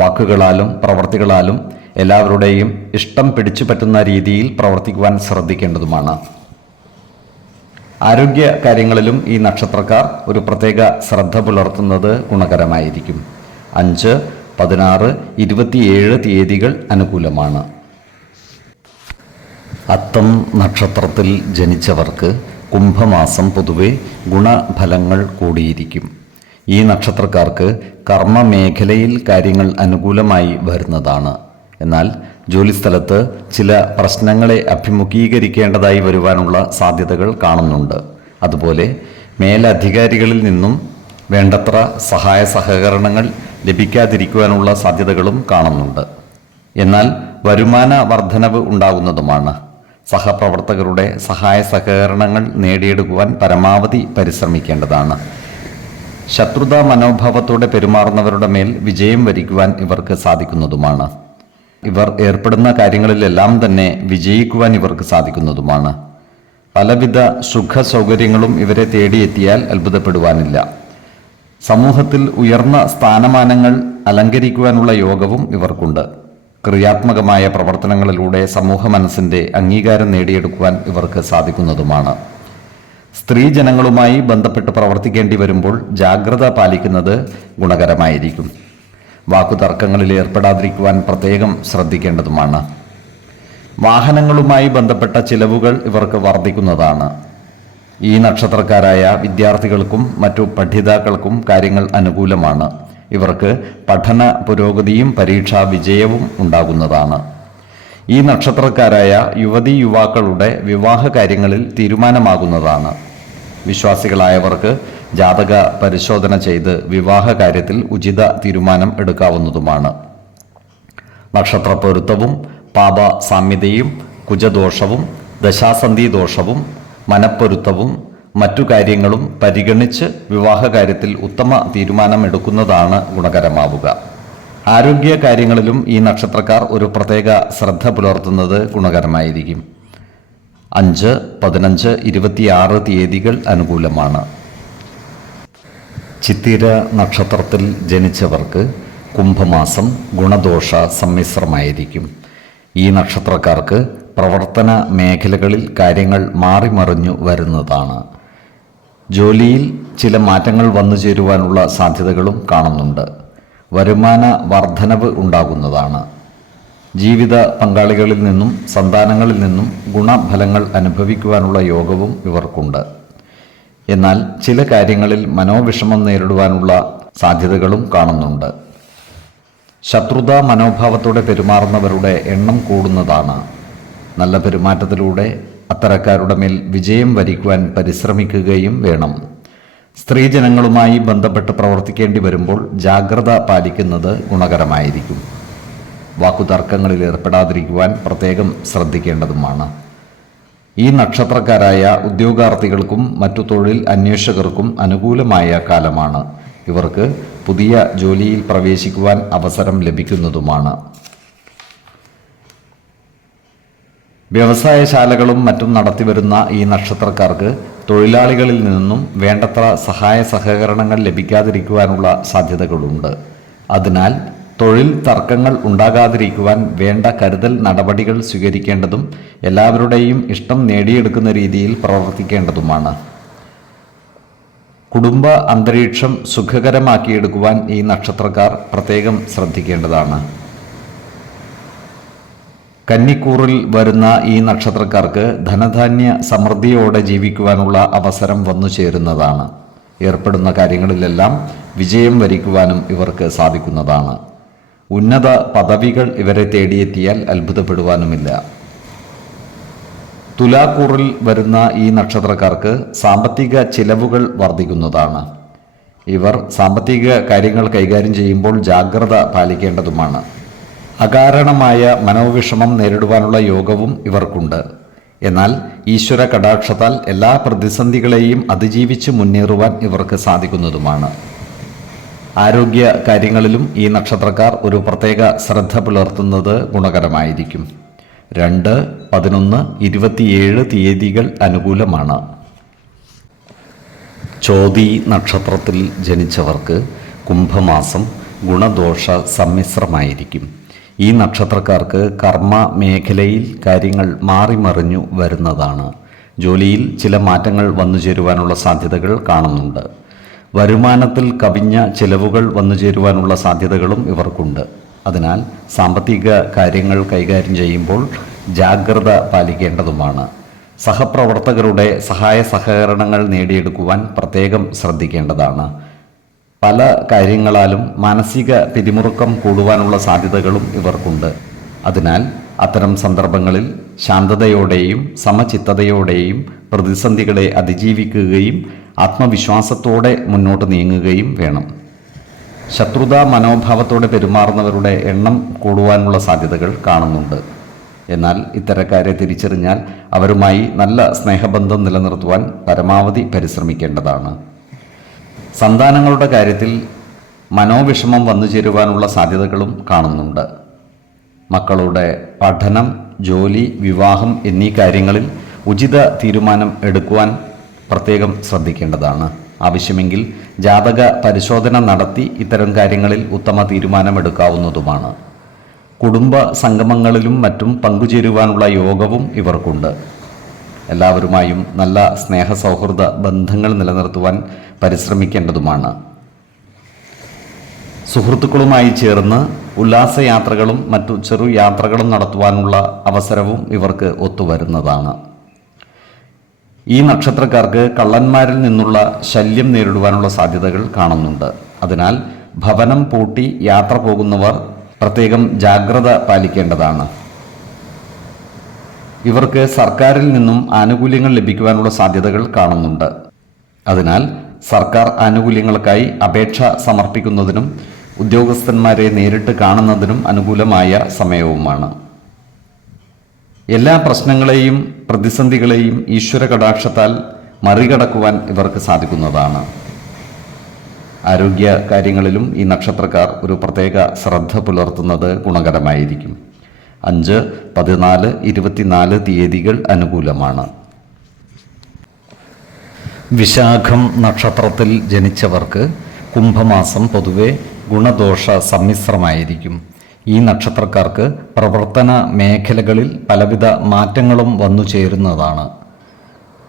വാക്കുകളാലും പ്രവർത്തികളാലും എല്ലാവരുടെയും ഇഷ്ടം പിടിച്ചു പറ്റുന്ന രീതിയിൽ പ്രവർത്തിക്കുവാൻ ശ്രദ്ധിക്കേണ്ടതുമാണ്. ആരോഗ്യ കാര്യങ്ങളിലും ഈ നക്ഷത്രക്കാർ ഒരു പ്രത്യേക ശ്രദ്ധ പുലർത്തുന്നത് ഗുണകരമായിരിക്കും. 5, 16, 27 തീയതികൾ അനുകൂലമാണ്. അത്തം നക്ഷത്രത്തിൽ ജനിച്ചവർക്ക് കുംഭമാസം പൊതുവെ ഗുണഫലങ്ങൾ കൂടിയിരിക്കും. ഈ നക്ഷത്രക്കാർക്ക് കർമ്മമേഖലയിൽ കാര്യങ്ങൾ അനുകൂലമായി വരുന്നതാണ്. എന്നാൽ ജോലിസ്ഥലത്ത് ചില പ്രശ്നങ്ങളെ അഭിമുഖീകരിക്കേണ്ടതായി വരുവാനുള്ള സാധ്യതകൾ കാണുന്നുണ്ട്. അതുപോലെ മേലധികാരികളിൽ നിന്നും വേണ്ടത്ര സഹായ സഹകരണങ്ങൾ ലഭിക്കാതിരിക്കുവാനുള്ള സാധ്യതകളും കാണുന്നുണ്ട്. എന്നാൽ വരുമാന വർധനവ് ഉണ്ടാകുന്നതുമാണ്. സഹപ്രവർത്തകരുടെ സഹായ സഹകരണങ്ങൾ നേടിയെടുക്കുവാൻ പരമാവധി പരിശ്രമിക്കേണ്ടതാണ്. ശത്രുതാ മനോഭാവത്തോടെ പെരുമാറുന്നവരുടെ മേൽ വിജയം വരിക്കുവാൻ ഇവർക്ക് സാധിക്കുന്നതുമാണ്. ഇവർ ഏർപ്പെടുന്ന കാര്യങ്ങളിലെല്ലാം തന്നെ വിജയിക്കുവാൻ ഇവർക്ക് സാധിക്കുന്നതുമാണ്. പലവിധ സുഖ സൗകര്യങ്ങളും ഇവരെ തേടിയെത്തിയാൽ അത്ഭുതപ്പെടുവാനില്ല. സമൂഹത്തിൽ ഉയർന്ന സ്ഥാനമാനങ്ങൾ അലങ്കരിക്കുവാനുള്ള യോഗവും ഇവർക്കുണ്ട്. ക്രിയാത്മകമായ പ്രവർത്തനങ്ങളിലൂടെ സമൂഹ മനസ്സിൻ്റെ അംഗീകാരം നേടിയെടുക്കുവാൻ ഇവർക്ക് സാധിക്കുന്നതുമാണ്. സ്ത്രീജനങ്ങളുമായി ബന്ധപ്പെട്ട് പ്രവർത്തിക്കേണ്ടി വരുമ്പോൾ ജാഗ്രത പാലിക്കുന്നത് ഗുണകരമായിരിക്കും. വാക്കുതർക്കങ്ങളിൽ ഏർപ്പെടാതിരിക്കുവാൻ പ്രത്യേകം ശ്രദ്ധിക്കേണ്ടതുമാണ്. വാഹനങ്ങളുമായി ബന്ധപ്പെട്ട ചിലവുകൾ ഇവർക്ക് വർദ്ധിക്കുന്നതാണ്. ഈ നക്ഷത്രക്കാരായ വിദ്യാർത്ഥികൾക്കും മറ്റു പഠിതാക്കൾക്കും കാര്യങ്ങൾ അനുകൂലമാണ്. ഇവർക്ക് പഠന പുരോഗതിയും പരീക്ഷാ വിജയവും ഉണ്ടാകുന്നതാണ്. ഈ നക്ഷത്രക്കാരായ യുവതീ യുവാക്കളുടെ വിവാഹ കാര്യങ്ങളിൽ തീരുമാനമാകുന്നതാണ്. വിശ്വാസികളായവർക്ക് ജാതക പരിശോധന ചെയ്ത് വിവാഹ കാര്യത്തിൽ ഉചിത തീരുമാനം എടുക്കാവുന്നതുമാണ്. നക്ഷത്ര പൊരുത്തവും പാപ സാമ്യതയും കുജദോഷവും ദശാസന്ധി ദോഷവും മനപ്പൊരുത്തവും മറ്റു കാര്യങ്ങളും പരിഗണിച്ച് വിവാഹ കാര്യത്തിൽ ഉത്തമ തീരുമാനമെടുക്കുന്നതാണ് ഗുണകരമാവുക. ആരോഗ്യ കാര്യങ്ങളിലും ഈ നക്ഷത്രക്കാർ ഒരു പ്രത്യേക ശ്രദ്ധ പുലർത്തുന്നത് ഗുണകരമായിരിക്കും. 5, 15, 26 തീയതികൾ അനുകൂലമാണ്. ചിത്തിര നക്ഷത്രത്തിൽ ജനിച്ചവർക്ക് കുംഭമാസം ഗുണദോഷ സമ്മിശ്രമായിരിക്കും. ഈ നക്ഷത്രക്കാർക്ക് പ്രവർത്തന മേഖലകളിൽ കാര്യങ്ങൾ മാറിമറിഞ്ഞു വരുന്നതാണ്. ജോലിയിൽ ചില മാറ്റങ്ങൾ വന്നു ചേരുവാനുള്ള സാധ്യതകളും കാണുന്നുണ്ട്. വരുമാന വർധനവ് ഉണ്ടാകുന്നതാണ്. ജീവിത പങ്കാളികളിൽ നിന്നും സന്താനങ്ങളിൽ നിന്നും ഗുണഫലങ്ങൾ അനുഭവിക്കുവാനുള്ള യോഗവും ഇവർക്കുണ്ട്. എന്നാൽ ചില കാര്യങ്ങളിൽ മനോവിഷമം നേരിടുവാനുള്ള സാധ്യതകളും കാണുന്നുണ്ട്. ശത്രുതാ മനോഭാവത്തോടെ പെരുമാറുന്നവരുടെ എണ്ണം കൂടുന്നതാണ്. നല്ല പെരുമാറ്റത്തിലൂടെ അത്തരക്കാരുടെ മേൽ വിജയം വരിക്കുവാൻ പരിശ്രമിക്കുകയും വേണം. സ്ത്രീജനങ്ങളുമായി ബന്ധപ്പെട്ട് പ്രവർത്തിക്കേണ്ടി വരുമ്പോൾ ജാഗ്രത പാലിക്കുന്നത് ഗുണകരമായിരിക്കും. വാക്കുതർക്കങ്ങളിൽ ഏർപ്പെടാതിരിക്കുവാൻ പ്രത്യേകം ശ്രദ്ധിക്കേണ്ടതുമാണ്. ഈ നക്ഷത്രക്കാരായ ഉദ്യോഗാർത്ഥികൾക്കും മറ്റു തൊഴിൽ അന്വേഷകർക്കും അനുകൂലമായ കാലമാണ്. ഇവർക്ക് പുതിയ ജോലിയിൽ പ്രവേശിക്കുവാൻ അവസരം ലഭിക്കുന്നതുമാണ്. വ്യവസായശാലകളും മറ്റും നടത്തിവരുന്ന ഈ നക്ഷത്രക്കാർക്ക് തൊഴിലാളികളിൽ നിന്നും വേണ്ടത്ര സഹായ സഹകരണങ്ങൾ ലഭിക്കാതിരിക്കുവാനുള്ള സാധ്യതകളുണ്ട്. അതിനാൽ തൊഴിൽ തർക്കങ്ങൾ ഉണ്ടാകാതിരിക്കുവാൻ വേണ്ട കരുതൽ നടപടികൾ സ്വീകരിക്കേണ്ടതും എല്ലാവരുടെയും ഇഷ്ടം നേടിയെടുക്കുന്ന രീതിയിൽ പ്രവർത്തിക്കേണ്ടതുമാണ്. കുടുംബ അന്തരീക്ഷം സുഖകരമാക്കിയെടുക്കുവാൻ ഈ നക്ഷത്രക്കാർ പ്രത്യേകം ശ്രദ്ധിക്കേണ്ടതാണ്. കന്നിക്കൂറിൽ വരുന്ന ഈ നക്ഷത്രക്കാർക്ക് ധനധാന്യ സമൃദ്ധിയോടെ ജീവിക്കുവാനുള്ള അവസരം വന്നു ചേരുന്നതാണ്. ഏർപ്പെടുന്ന കാര്യങ്ങളിലെല്ലാം വിജയം വരിക്കുവാനും ഇവർക്ക് സാധിക്കുന്നതാണ്. ഉന്നത പദവികൾ ഇവരെ തേടിയെത്തിയാൽ അത്ഭുതപ്പെടുവാനുമില്ല. തുലാക്കൂറിൽ വരുന്ന ഈ നക്ഷത്രക്കാർക്ക് സാമ്പത്തിക ചിലവുകൾ വർദ്ധിക്കുന്നതാണ്. ഇവർ സാമ്പത്തിക കാര്യങ്ങൾ കൈകാര്യം ചെയ്യുമ്പോൾ ജാഗ്രത പാലിക്കേണ്ടതുമാണ്. അകാരണമായ മനോവിഷമം നേരിടുവാനുള്ള യോഗവും ഇവർക്കുണ്ട്. എന്നാൽ ഈശ്വര കടാക്ഷത്താൽ എല്ലാ പ്രതിസന്ധികളെയും അതിജീവിച്ച് മുന്നേറുവാൻ ഇവർക്ക് സാധിക്കുന്നതുമാണ്. ആരോഗ്യ കാര്യങ്ങളിലും ഈ നക്ഷത്രക്കാർ ഒരു പ്രത്യേക ശ്രദ്ധ പുലർത്തുന്നത് ഗുണകരമായിരിക്കും. 2, 11, 27 തീയതികൾ അനുകൂലമാണ്. ചോതി നക്ഷത്രത്തിൽ ജനിച്ചവർക്ക് കുംഭമാസം ഗുണദോഷ സമ്മിശ്രമായിരിക്കും. ഈ നക്ഷത്രക്കാർക്ക് കർമ്മ മേഖലയിൽ കാര്യങ്ങൾ മാറിമറിഞ്ഞു വരുന്നതാണ്. ജോലിയിൽ ചില മാറ്റങ്ങൾ വന്നു ചേരുവാനുള്ള സാധ്യതകൾ കാണുന്നുണ്ട്. വരുമാനത്തിൽ കവിഞ്ഞ ചിലവുകൾ വന്നു ചേരുവാനുള്ള സാധ്യതകളും ഇവർക്കുണ്ട്. അതിനാൽ സാമ്പത്തിക കാര്യങ്ങൾ കൈകാര്യം ചെയ്യുമ്പോൾ ജാഗ്രത പാലിക്കേണ്ടതുമാണ്. സഹപ്രവർത്തകരുടെ സഹായ സഹകരണങ്ങൾ നേടിയെടുക്കുവാൻ പ്രത്യേകം ശ്രദ്ധിക്കേണ്ടതാണ്. പല കാര്യങ്ങളാലും മാനസിക പിരിമുറുക്കം കൂടുവാനുള്ള സാധ്യതകളും ഇവർക്കുണ്ട്. അതിനാൽ അത്തരം സന്ദർഭങ്ങളിൽ ശാന്തതയോടെയും സമചിത്തതയോടെയും പ്രതിസന്ധികളെ അതിജീവിക്കുകയും ആത്മവിശ്വാസത്തോടെ മുന്നോട്ട് നീങ്ങുകയും വേണം. ശത്രുതാ മനോഭാവത്തോടെ പെരുമാറുന്നവരുടെ എണ്ണം കൂടുവാനുള്ള സാധ്യതകൾ കാണുന്നുണ്ട്. എന്നാൽ ഇത്തരക്കാരെ തിരിച്ചറിഞ്ഞാൽ അവരുമായി നല്ല സ്നേഹബന്ധം നിലനിർത്തുവാൻ പരമാവധി പരിശ്രമിക്കേണ്ടതാണ്. സന്താനങ്ങളുടെ കാര്യത്തിൽ മനോവിഷമം വന്നു ചേരുവാനുള്ള സാധ്യതകളും കാണുന്നുണ്ട്. മക്കളുടെ പഠനം, ജോലി, വിവാഹം എന്നീ കാര്യങ്ങളിൽ ഉചിത തീരുമാനം എടുക്കുവാൻ പ്രത്യേകം ശ്രദ്ധിക്കേണ്ടതാണ്. ആവശ്യമെങ്കിൽ ജാതക പരിശോധന നടത്തി ഇത്തരം കാര്യങ്ങളിൽ ഉത്തമ തീരുമാനമെടുക്കാവുന്നതുമാണ്. കുടുംബ സംഗമങ്ങളിലും മറ്റും പങ്കുചേരുവാനുള്ള യോഗവും ഇവർക്കുണ്ട്. എല്ലാവരുമായും നല്ല സ്നേഹസൗഹൃദ ബന്ധങ്ങൾ നിലനിർത്തുവാൻ പരിശ്രമിക്കേണ്ടതുമാണ്. സുഹൃത്തുക്കളുമായി ചേർന്ന് ഉല്ലാസയാത്രകളും മറ്റു ചെറു യാത്രകളും നടത്തുവാനുള്ള അവസരവും ഇവർക്ക് ഒത്തുവരുന്നതാണ്. ഈ നക്ഷത്രക്കാർക്ക് കള്ളന്മാരിൽ നിന്നുള്ള ശല്യം നേരിടുവാനുള്ള സാധ്യതകൾ കാണുന്നുണ്ട്. അതിനാൽ ഭവനം പൂട്ടി യാത്ര പോകുന്നവർ പ്രത്യേകം ജാഗ്രത പാലിക്കേണ്ടതാണ്. ഇവർക്ക് സർക്കാരിൽ നിന്നും ആനുകൂല്യങ്ങൾ ലഭിക്കുവാനുള്ള സാധ്യതകൾ കാണുന്നുണ്ട്. അതിനാൽ സർക്കാർ ആനുകൂല്യങ്ങൾക്കായി അപേക്ഷ സമർപ്പിക്കുന്നതിനും ഉദ്യോഗസ്ഥന്മാരെ നേരിട്ട് കാണുന്നതിനും അനുകൂലമായ സമയവുമാണ്. എല്ലാ പ്രശ്നങ്ങളെയും പ്രതിസന്ധികളെയും ഈശ്വര കടാക്ഷത്താൽ മറികടക്കുവാൻ ഇവർക്ക് സാധിക്കുന്നതാണ്. ആരോഗ്യ കാര്യങ്ങളിലും ഈ നക്ഷത്രക്കാർ ഒരു പ്രത്യേക ശ്രദ്ധ പുലർത്തുന്നത് ഗുണകരമായിരിക്കും. 5, 14, 24 തീയതികൾ അനുകൂലമാണ്. വിശാഖം നക്ഷത്രത്തിൽ ജനിച്ചവർക്ക് കുംഭമാസം പൊതുവെ ഗുണദോഷ സമ്മിശ്രമായിരിക്കും. ഈ നക്ഷത്രക്കാർക്ക് പ്രവർത്തന മേഖലകളിൽ പലവിധ മാറ്റങ്ങളും വന്നു ചേരുന്നതാണ്.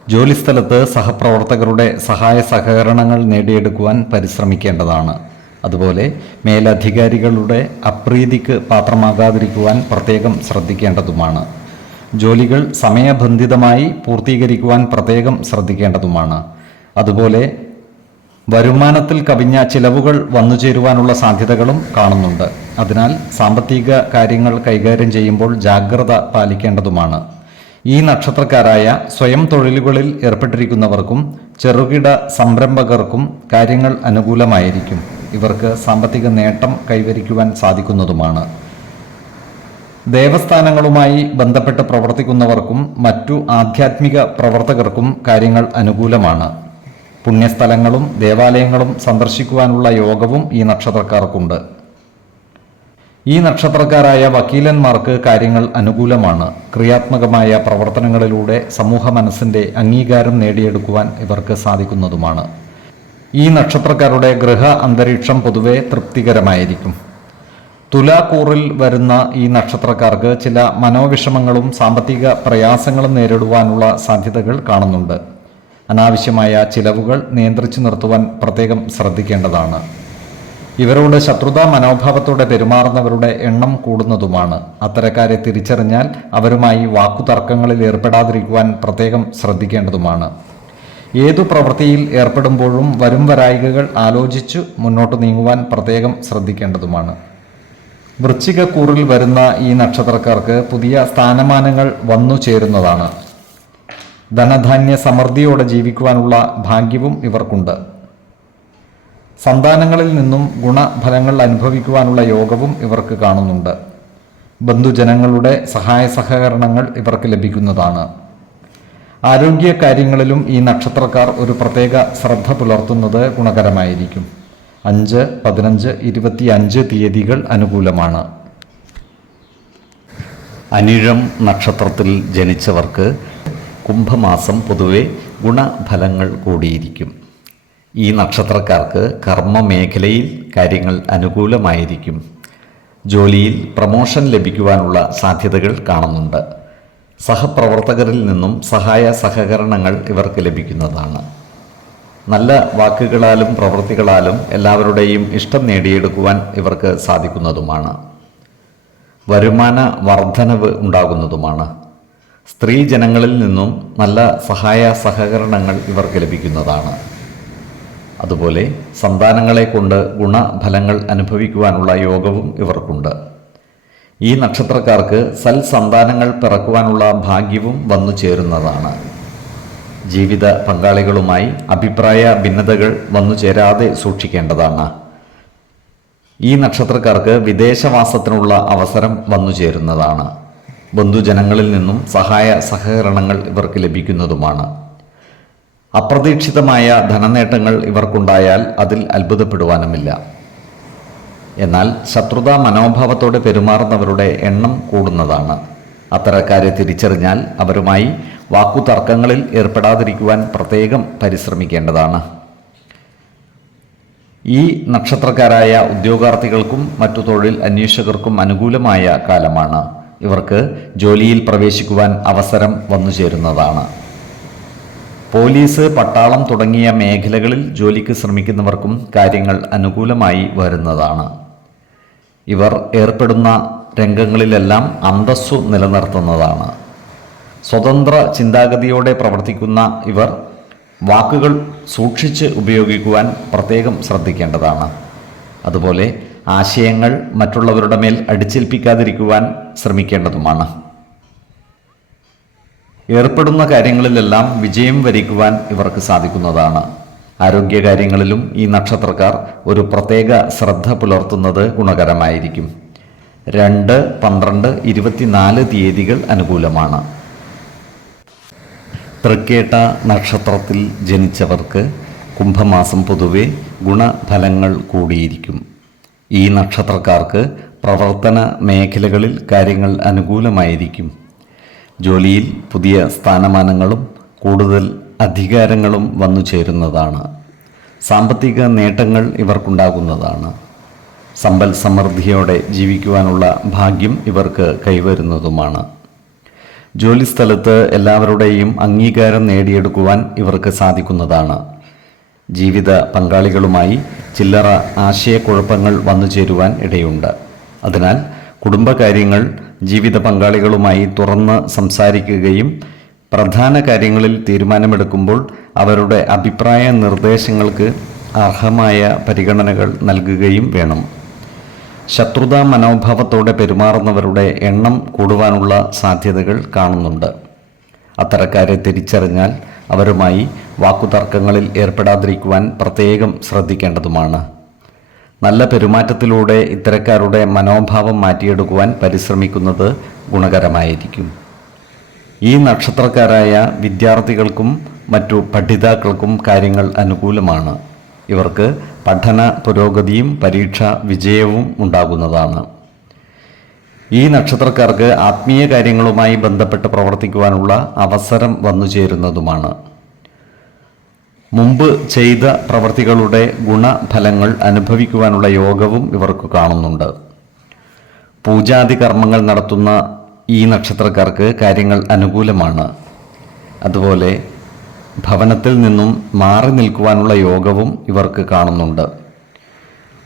ജോലിസ്ഥലത്ത് സഹപ്രവർത്തകരുടെ സഹായ സഹകരണങ്ങൾ നേടിയെടുക്കുവാൻ പരിശ്രമിക്കേണ്ടതാണ്. അതുപോലെ മേലധികാരികളുടെ അപ്രീതിക്ക് പാത്രമാകാതിരിക്കുവാൻ പ്രത്യേകം ശ്രദ്ധിക്കേണ്ടതുമാണ്. ജോലികൾ സമയബന്ധിതമായി പൂർത്തീകരിക്കുവാൻ പ്രത്യേകം ശ്രദ്ധിക്കേണ്ടതുമാണ്. അതുപോലെ വരുമാനത്തിൽ കവിഞ്ഞ ചിലവുകൾ വന്നു ചേരുവാനുള്ള സാധ്യതകളും കാണുന്നുണ്ട്. അതിനാൽ സാമ്പത്തിക കാര്യങ്ങൾ കൈകാര്യം ചെയ്യുമ്പോൾ ജാഗ്രത പാലിക്കേണ്ടതുമാണ്. ഈ നക്ഷത്രക്കാരായ സ്വയം തൊഴിലുകളിൽ ഏർപ്പെട്ടിരിക്കുന്നവർക്കും ചെറുകിട സംരംഭകർക്കും കാര്യങ്ങൾ അനുകൂലമായിരിക്കും. ഇവർക്ക് സാമ്പത്തിക നേട്ടം കൈവരിക്കുവാൻ സാധിക്കുന്നതുമാണ്. ദേവസ്ഥാനങ്ങളുമായി ബന്ധപ്പെട്ട് പ്രവർത്തിക്കുന്നവർക്കും മറ്റു ആധ്യാത്മിക പ്രവർത്തകർക്കും കാര്യങ്ങൾ അനുകൂലമാണ്. പുണ്യസ്ഥലങ്ങളും ദേവാലയങ്ങളും സന്ദർശിക്കുവാനുള്ള യോഗവും ഈ നക്ഷത്രക്കാർക്കുണ്ട്. ഈ നക്ഷത്രക്കാരായ വക്കീലന്മാർക്ക് കാര്യങ്ങൾ അനുകൂലമാണ്. ക്രിയാത്മകമായ പ്രവർത്തനങ്ങളിലൂടെ സമൂഹ മനസ്സിൻ്റെ അംഗീകാരം നേടിയെടുക്കുവാൻ ഇവർക്ക് സാധിക്കുന്നതുമാണ്. ഈ നക്ഷത്രക്കാരുടെ ഗൃഹ അന്തരീക്ഷം പൊതുവെ തൃപ്തികരമായിരിക്കും. തുലാക്കൂറിൽ വരുന്ന ഈ നക്ഷത്രക്കാർക്ക് ചില മനോവിഷമങ്ങളും സാമ്പത്തിക പ്രയാസങ്ങളും നേരിടുവാനുള്ള സാധ്യതകൾ കാണുന്നുണ്ട്. അനാവശ്യമായ ചിലവുകൾ നിയന്ത്രിച്ചു നിർത്തുവാൻ പ്രത്യേകം ശ്രദ്ധിക്കേണ്ടതാണ്. ഇവരോട് ശത്രുതാ മനോഭാവത്തോടെ പെരുമാറുന്നവരുടെ എണ്ണം കൂടുന്നതുമാണ്. അത്തരക്കാരെ തിരിച്ചറിഞ്ഞാൽ അവരുമായി വാക്കുതർക്കങ്ങളിൽ ഏർപ്പെടാതിരിക്കുവാൻ പ്രത്യേകം ശ്രദ്ധിക്കേണ്ടതുമാണ്. ഏതു പ്രവൃത്തിയിൽ ഏർപ്പെടുമ്പോഴും വരും വരായികകൾ ആലോചിച്ചു മുന്നോട്ട് നീങ്ങുവാൻ പ്രത്യേകം ശ്രദ്ധിക്കേണ്ടതുമാണ്. വൃശ്ചികക്കൂറിൽ വരുന്ന ഈ നക്ഷത്രക്കാർക്ക് പുതിയ സ്ഥാനമാനങ്ങൾ വന്നു ചേരുന്നതാണ്. ധനധാന്യ സമൃദ്ധിയോടെ ജീവിക്കുവാനുള്ള ഭാഗ്യവും ഇവർക്കുണ്ട്. സന്താനങ്ങളിൽ നിന്നും ഗുണഫലങ്ങൾ അനുഭവിക്കുവാനുള്ള യോഗവും ഇവർക്ക് കാണുന്നുണ്ട്. ബന്ധുജനങ്ങളുടെ സഹായ സഹകരണങ്ങൾ ഇവർക്ക് ലഭിക്കുന്നതാണ്. ആരോഗ്യ കാര്യങ്ങളിലും ഈ നക്ഷത്രക്കാർ ഒരു പ്രത്യേക ശ്രദ്ധ പുലർത്തുന്നത് ഗുണകരമായിരിക്കും. 5, 15, 25 തീയതികൾ അനുകൂലമാണ്. അനിഴം നക്ഷത്രത്തിൽ ജനിച്ചവർക്ക് കുംഭമാസം പൊതുവെ ഗുണഫലങ്ങൾ കൂടിയിരിക്കും. ഈ നക്ഷത്രക്കാർക്ക് കർമ്മ മേഖലയിൽ കാര്യങ്ങൾ അനുകൂലമായിരിക്കും. ജോലിയിൽ പ്രമോഷൻ ലഭിക്കുവാനുള്ള സാധ്യതകൾ കാണുന്നുണ്ട്. സഹപ്രവർത്തകരിൽ നിന്നും സഹായ സഹകരണങ്ങൾ ഇവർക്ക് ലഭിക്കുന്നതാണ്. നല്ല വാക്കുകളാലും പ്രവൃത്തികളാലും എല്ലാവരുടെയും ഇഷ്ടം നേടിയെടുക്കുവാൻ ഇവർക്ക് സാധിക്കുന്നതുമാണ്. വരുമാന വർധനവ് ഉണ്ടാകുന്നതുമാണ്. സ്ത്രീ ജനങ്ങളിൽ നിന്നും നല്ല സഹായ സഹകരണങ്ങൾ ഇവർക്ക് ലഭിക്കുന്നതാണ്. അതുപോലെ സന്താനങ്ങളെ കൊണ്ട് ഗുണഫലങ്ങൾ അനുഭവിക്കുവാനുള്ള യോഗവും ഇവർക്കുണ്ട്. ഈ നക്ഷത്രക്കാർക്ക് സൽസന്താനങ്ങൾ പിറക്കുവാനുള്ള ഭാഗ്യവും വന്നു ചേരുന്നതാണ്. ജീവിത പങ്കാളികളുമായി അഭിപ്രായ ഭിന്നതകൾ വന്നു ചേരാതെ സൂക്ഷിക്കേണ്ടതാണ്. ഈ നക്ഷത്രക്കാർക്ക് വിദേശവാസത്തിനുള്ള അവസരം വന്നു ചേരുന്നതാണ്. ബന്ധുജനങ്ങളിൽ നിന്നും സഹായ സഹകരണങ്ങൾ ഇവർക്ക് ലഭിക്കുന്നതുമാണ്. അപ്രതീക്ഷിതമായ ധനനേട്ടങ്ങൾ ഇവർക്കുണ്ടായാൽ അതിൽ അത്ഭുതപ്പെടുവാനുമില്ല. എന്നാൽ ശത്രുതാ മനോഭാവത്തോടെ പെരുമാറുന്നവരുടെ എണ്ണം കൂടുന്നതാണ്. അത്തരക്കാരെ തിരിച്ചറിഞ്ഞാൽ അവരുമായി വാക്കുതർക്കങ്ങളിൽ ഏർപ്പെടാതിരിക്കുവാൻ പ്രത്യേകം പരിശ്രമിക്കേണ്ടതാണ്. ഈ നക്ഷത്രക്കാരായ ഉദ്യോഗാർത്ഥികൾക്കും മറ്റു തൊഴിൽ അന്വേഷകർക്കും അനുകൂലമായ കാലമാണ്. ഇവർക്ക് ജോലിയിൽ പ്രവേശിക്കുവാൻ അവസരം വന്നു ചേരുന്നതാണ്. പോലീസ്, പട്ടാളം തുടങ്ങിയ മേഖലകളിൽ ജോലിക്ക് ശ്രമിക്കുന്നവർക്കും കാര്യങ്ങൾ അനുകൂലമായി വരുന്നതാണ്. ഇവർ ഏർപ്പെടുന്ന രംഗങ്ങളിലെല്ലാം അന്തസ്സു നിലനിർത്തുന്നതാണ്. സ്വതന്ത്ര ചിന്താഗതിയോടെ പ്രവർത്തിക്കുന്ന ഇവർ വാക്കുകൾ സൂക്ഷിച്ച് ഉപയോഗിക്കുവാൻ പ്രത്യേകം ശ്രദ്ധിക്കേണ്ടതാണ്. അതുപോലെ ആശയങ്ങൾ മറ്റുള്ളവരുടെ മേൽ അടിച്ചേൽപ്പിക്കാതിരിക്കുവാൻ ശ്രമിക്കേണ്ടതുമാണ്. ഏർപ്പെടുന്ന കാര്യങ്ങളിലെല്ലാം വിജയം വരിക്കുവാൻ ഇവർക്ക് സാധിക്കുന്നതാണ്. ആരോഗ്യകാര്യങ്ങളിലും ഈ നക്ഷത്രക്കാർ ഒരു പ്രത്യേക ശ്രദ്ധ പുലർത്തുന്നത് ഗുണകരമായിരിക്കും. 2, 12, 24 തീയതികൾ അനുകൂലമാണ്. തൃക്കേട്ട നക്ഷത്രത്തിൽ ജനിച്ചവർക്ക് കുംഭമാസം പൊതുവെ ഗുണഫലങ്ങൾ കൂടിയിരിക്കും. ഈ നക്ഷത്രക്കാർക്ക് പ്രവർത്തന മേഖലകളിൽ കാര്യങ്ങൾ അനുകൂലമായിരിക്കും. ജോലിയിൽ പുതിയ സ്ഥാനമാനങ്ങളും കൂടുതൽ അധികാരങ്ങളും വന്നു ചേരുന്നതാണ്. സാമ്പത്തിക നേട്ടങ്ങൾ ഇവർക്കുണ്ടാകുന്നതാണ്. സമ്പൽ സമൃദ്ധിയോടെ ജീവിക്കുവാനുള്ള ഭാഗ്യം ഇവർക്ക് കൈവരുന്നതുമാണ്. ജോലിസ്ഥലത്ത് എല്ലാവരുടെയും അംഗീകാരം നേടിയെടുക്കുവാൻ ഇവർക്ക് സാധിക്കുന്നതാണ്. ജീവിത പങ്കാളികളുമായി ചില്ലറ ആശയക്കുഴപ്പങ്ങൾ വന്നു ചേരുവാൻ ഇടയുണ്ട്. അതിനാൽ കുടുംബകാര്യങ്ങൾ ജീവിത പങ്കാളികളുമായി തുറന്ന് സംസാരിക്കുകയും പ്രധാന കാര്യങ്ങളിൽ തീരുമാനമെടുക്കുമ്പോൾ അവരുടെ അഭിപ്രായ നിർദ്ദേശങ്ങൾക്ക് അർഹമായ പരിഗണനകൾ നൽകുകയും വേണം. ശത്രുതാ മനോഭാവത്തോടെ പെരുമാറുന്നവരുടെ എണ്ണം കൂടുവാനുള്ള സാധ്യതകൾ കാണുന്നുണ്ട്. അത്തരക്കാരെ തിരിച്ചറിഞ്ഞാൽ അവരുമായി വാക്കുതർക്കങ്ങളിൽ ഏർപ്പെടാതിരിക്കുവാൻ പ്രത്യേകം ശ്രദ്ധിക്കേണ്ടതുമാണ്. നല്ല പെരുമാറ്റത്തിലൂടെ ഇത്തരക്കാരുടെ മനോഭാവം മാറ്റിയെടുക്കുവാൻ പരിശ്രമിക്കുന്നത് ഗുണകരമായിരിക്കും. ഈ നക്ഷത്രക്കാരായ വിദ്യാർത്ഥികൾക്കും മറ്റു പഠിതാക്കൾക്കും കാര്യങ്ങൾ അനുകൂലമാണ്. ഇവർക്ക് പഠന പുരോഗതിയും പരീക്ഷ വിജയവും ഉണ്ടാകുന്നതാണ്. ഈ നക്ഷത്രക്കാർക്ക് ആത്മീയ കാര്യങ്ങളുമായി ബന്ധപ്പെട്ട് പ്രവർത്തിക്കുവാനുള്ള അവസരം വന്നു ചേരുന്നതുമാണ്. മുമ്പ് ചെയ്ത പ്രവൃത്തികളുടെ ഗുണഫലങ്ങൾ അനുഭവിക്കുവാനുള്ള യോഗവും ഇവർക്ക് കാണുന്നുണ്ട്. പൂജാതി കർമ്മങ്ങൾ നടത്തുന്ന ഈ നക്ഷത്രക്കാർക്ക് കാര്യങ്ങൾ അനുകൂലമാണ്. അതുപോലെ ഭവനത്തിൽ നിന്നും മാറി നിൽക്കുവാനുള്ള യോഗവും ഇവർക്ക് കാണുന്നുണ്ട്.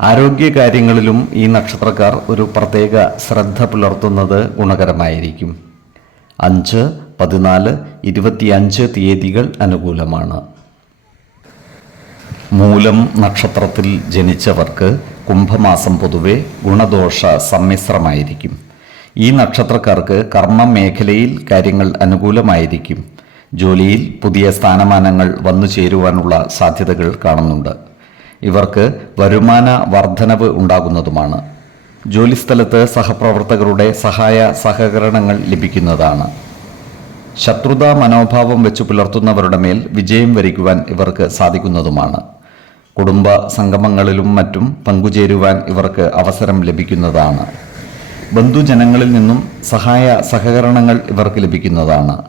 ആരോഗ്യ കാര്യങ്ങളിലും ഈ നക്ഷത്രക്കാർ ഒരു പ്രത്യേക ശ്രദ്ധ പുലർത്തുന്നത് ഗുണകരമായിരിക്കും. 5, 14, 25 തീയതികൾ അനുകൂലമാണ്. മൂലം നക്ഷത്രത്തിൽ ജനിച്ചവർക്ക് കുംഭമാസം പൊതുവെ ഗുണദോഷ സമ്മിശ്രമായിരിക്കും. ഈ നക്ഷത്രക്കാർക്ക് കർമ്മ മേഖലയിൽ കാര്യങ്ങൾ അനുകൂലമായിരിക്കും. ജോലിയിൽ പുതിയ സ്ഥാനമാനങ്ങൾ വന്നു ചേരുവാനുള്ള സാധ്യതകൾ കാണുന്നുണ്ട്. ഇവർക്ക് വരുമാന വർധനവ് ഉണ്ടാകുന്നതുമാണ്. ജോലിസ്ഥലത്ത് സഹപ്രവർത്തകരുടെ സഹായ സഹകരണങ്ങൾ ലഭിക്കുന്നതാണ്. ശത്രുതാ മനോഭാവം വെച്ച് പുലർത്തുന്നവരുടെ മേൽ വിജയം വരിക്കുവാൻ ഇവർക്ക് സാധിക്കുന്നതുമാണ്. കുടുംബ സംഗമങ്ങളിലും മറ്റും പങ്കുചേരുവാൻ ഇവർക്ക് അവസരം ലഭിക്കുന്നതാണ്. ബന്ധുജനങ്ങളിൽ നിന്നും സഹായ സഹകരണങ്ങൾ ഇവർക്ക് ലഭിക്കുന്നതാണ്.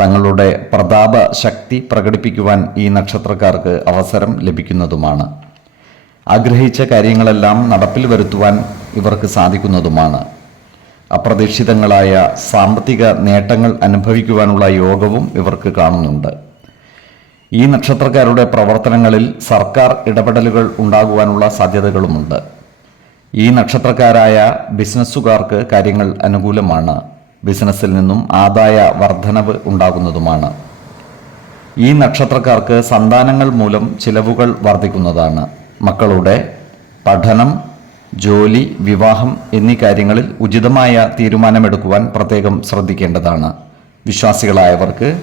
തങ്ങളുടെ പ്രതാപ ശക്തി പ്രകടിപ്പിക്കുവാൻ ഈ നക്ഷത്രക്കാർക്ക് അവസരം ലഭിക്കുന്നതുമാണ്. ആഗ്രഹിച്ച കാര്യങ്ങളെല്ലാം നടപ്പിൽ വരുത്തുവാൻ ഇവർക്ക് സാധിക്കുന്നതുമാണ്. അപ്രതീക്ഷിതങ്ങളായ സാമ്പത്തിക നേട്ടങ്ങൾ അനുഭവിക്കുവാനുള്ള യോഗവും ഇവർക്ക് കാണുന്നുണ്ട്. ഈ നക്ഷത്രക്കാരുടെ പ്രവർത്തനങ്ങളിൽ സർക്കാർ ഇടപെടലുകൾ ഉണ്ടാകുവാനുള്ള സാധ്യതകളുമുണ്ട്. ഈ നക്ഷത്രക്കാരായ ബിസിനസ്സുകാർക്ക് കാര്യങ്ങൾ അനുകൂലമാണ്. ബിസിനസ്സിൽ നിന്നും ആദായ വർധനവ് ഉണ്ടാകുന്നതുമാണ്. ഈ നക്ഷത്രക്കാർക്ക് സന്താനങ്ങൾ മൂലം ചിലവുകൾ വർദ്ധിക്കുന്നതാണ്. മക്കളുടെ പഠനം, ജോലി, വിവാഹം എന്നീ കാര്യങ്ങളിൽ ഉചിതമായ തീരുമാനമെടുക്കുവാൻ പ്രത്യേകം ശ്രദ്ധിക്കേണ്ടതാണ്. വിശ്വാസികളായവർക്ക്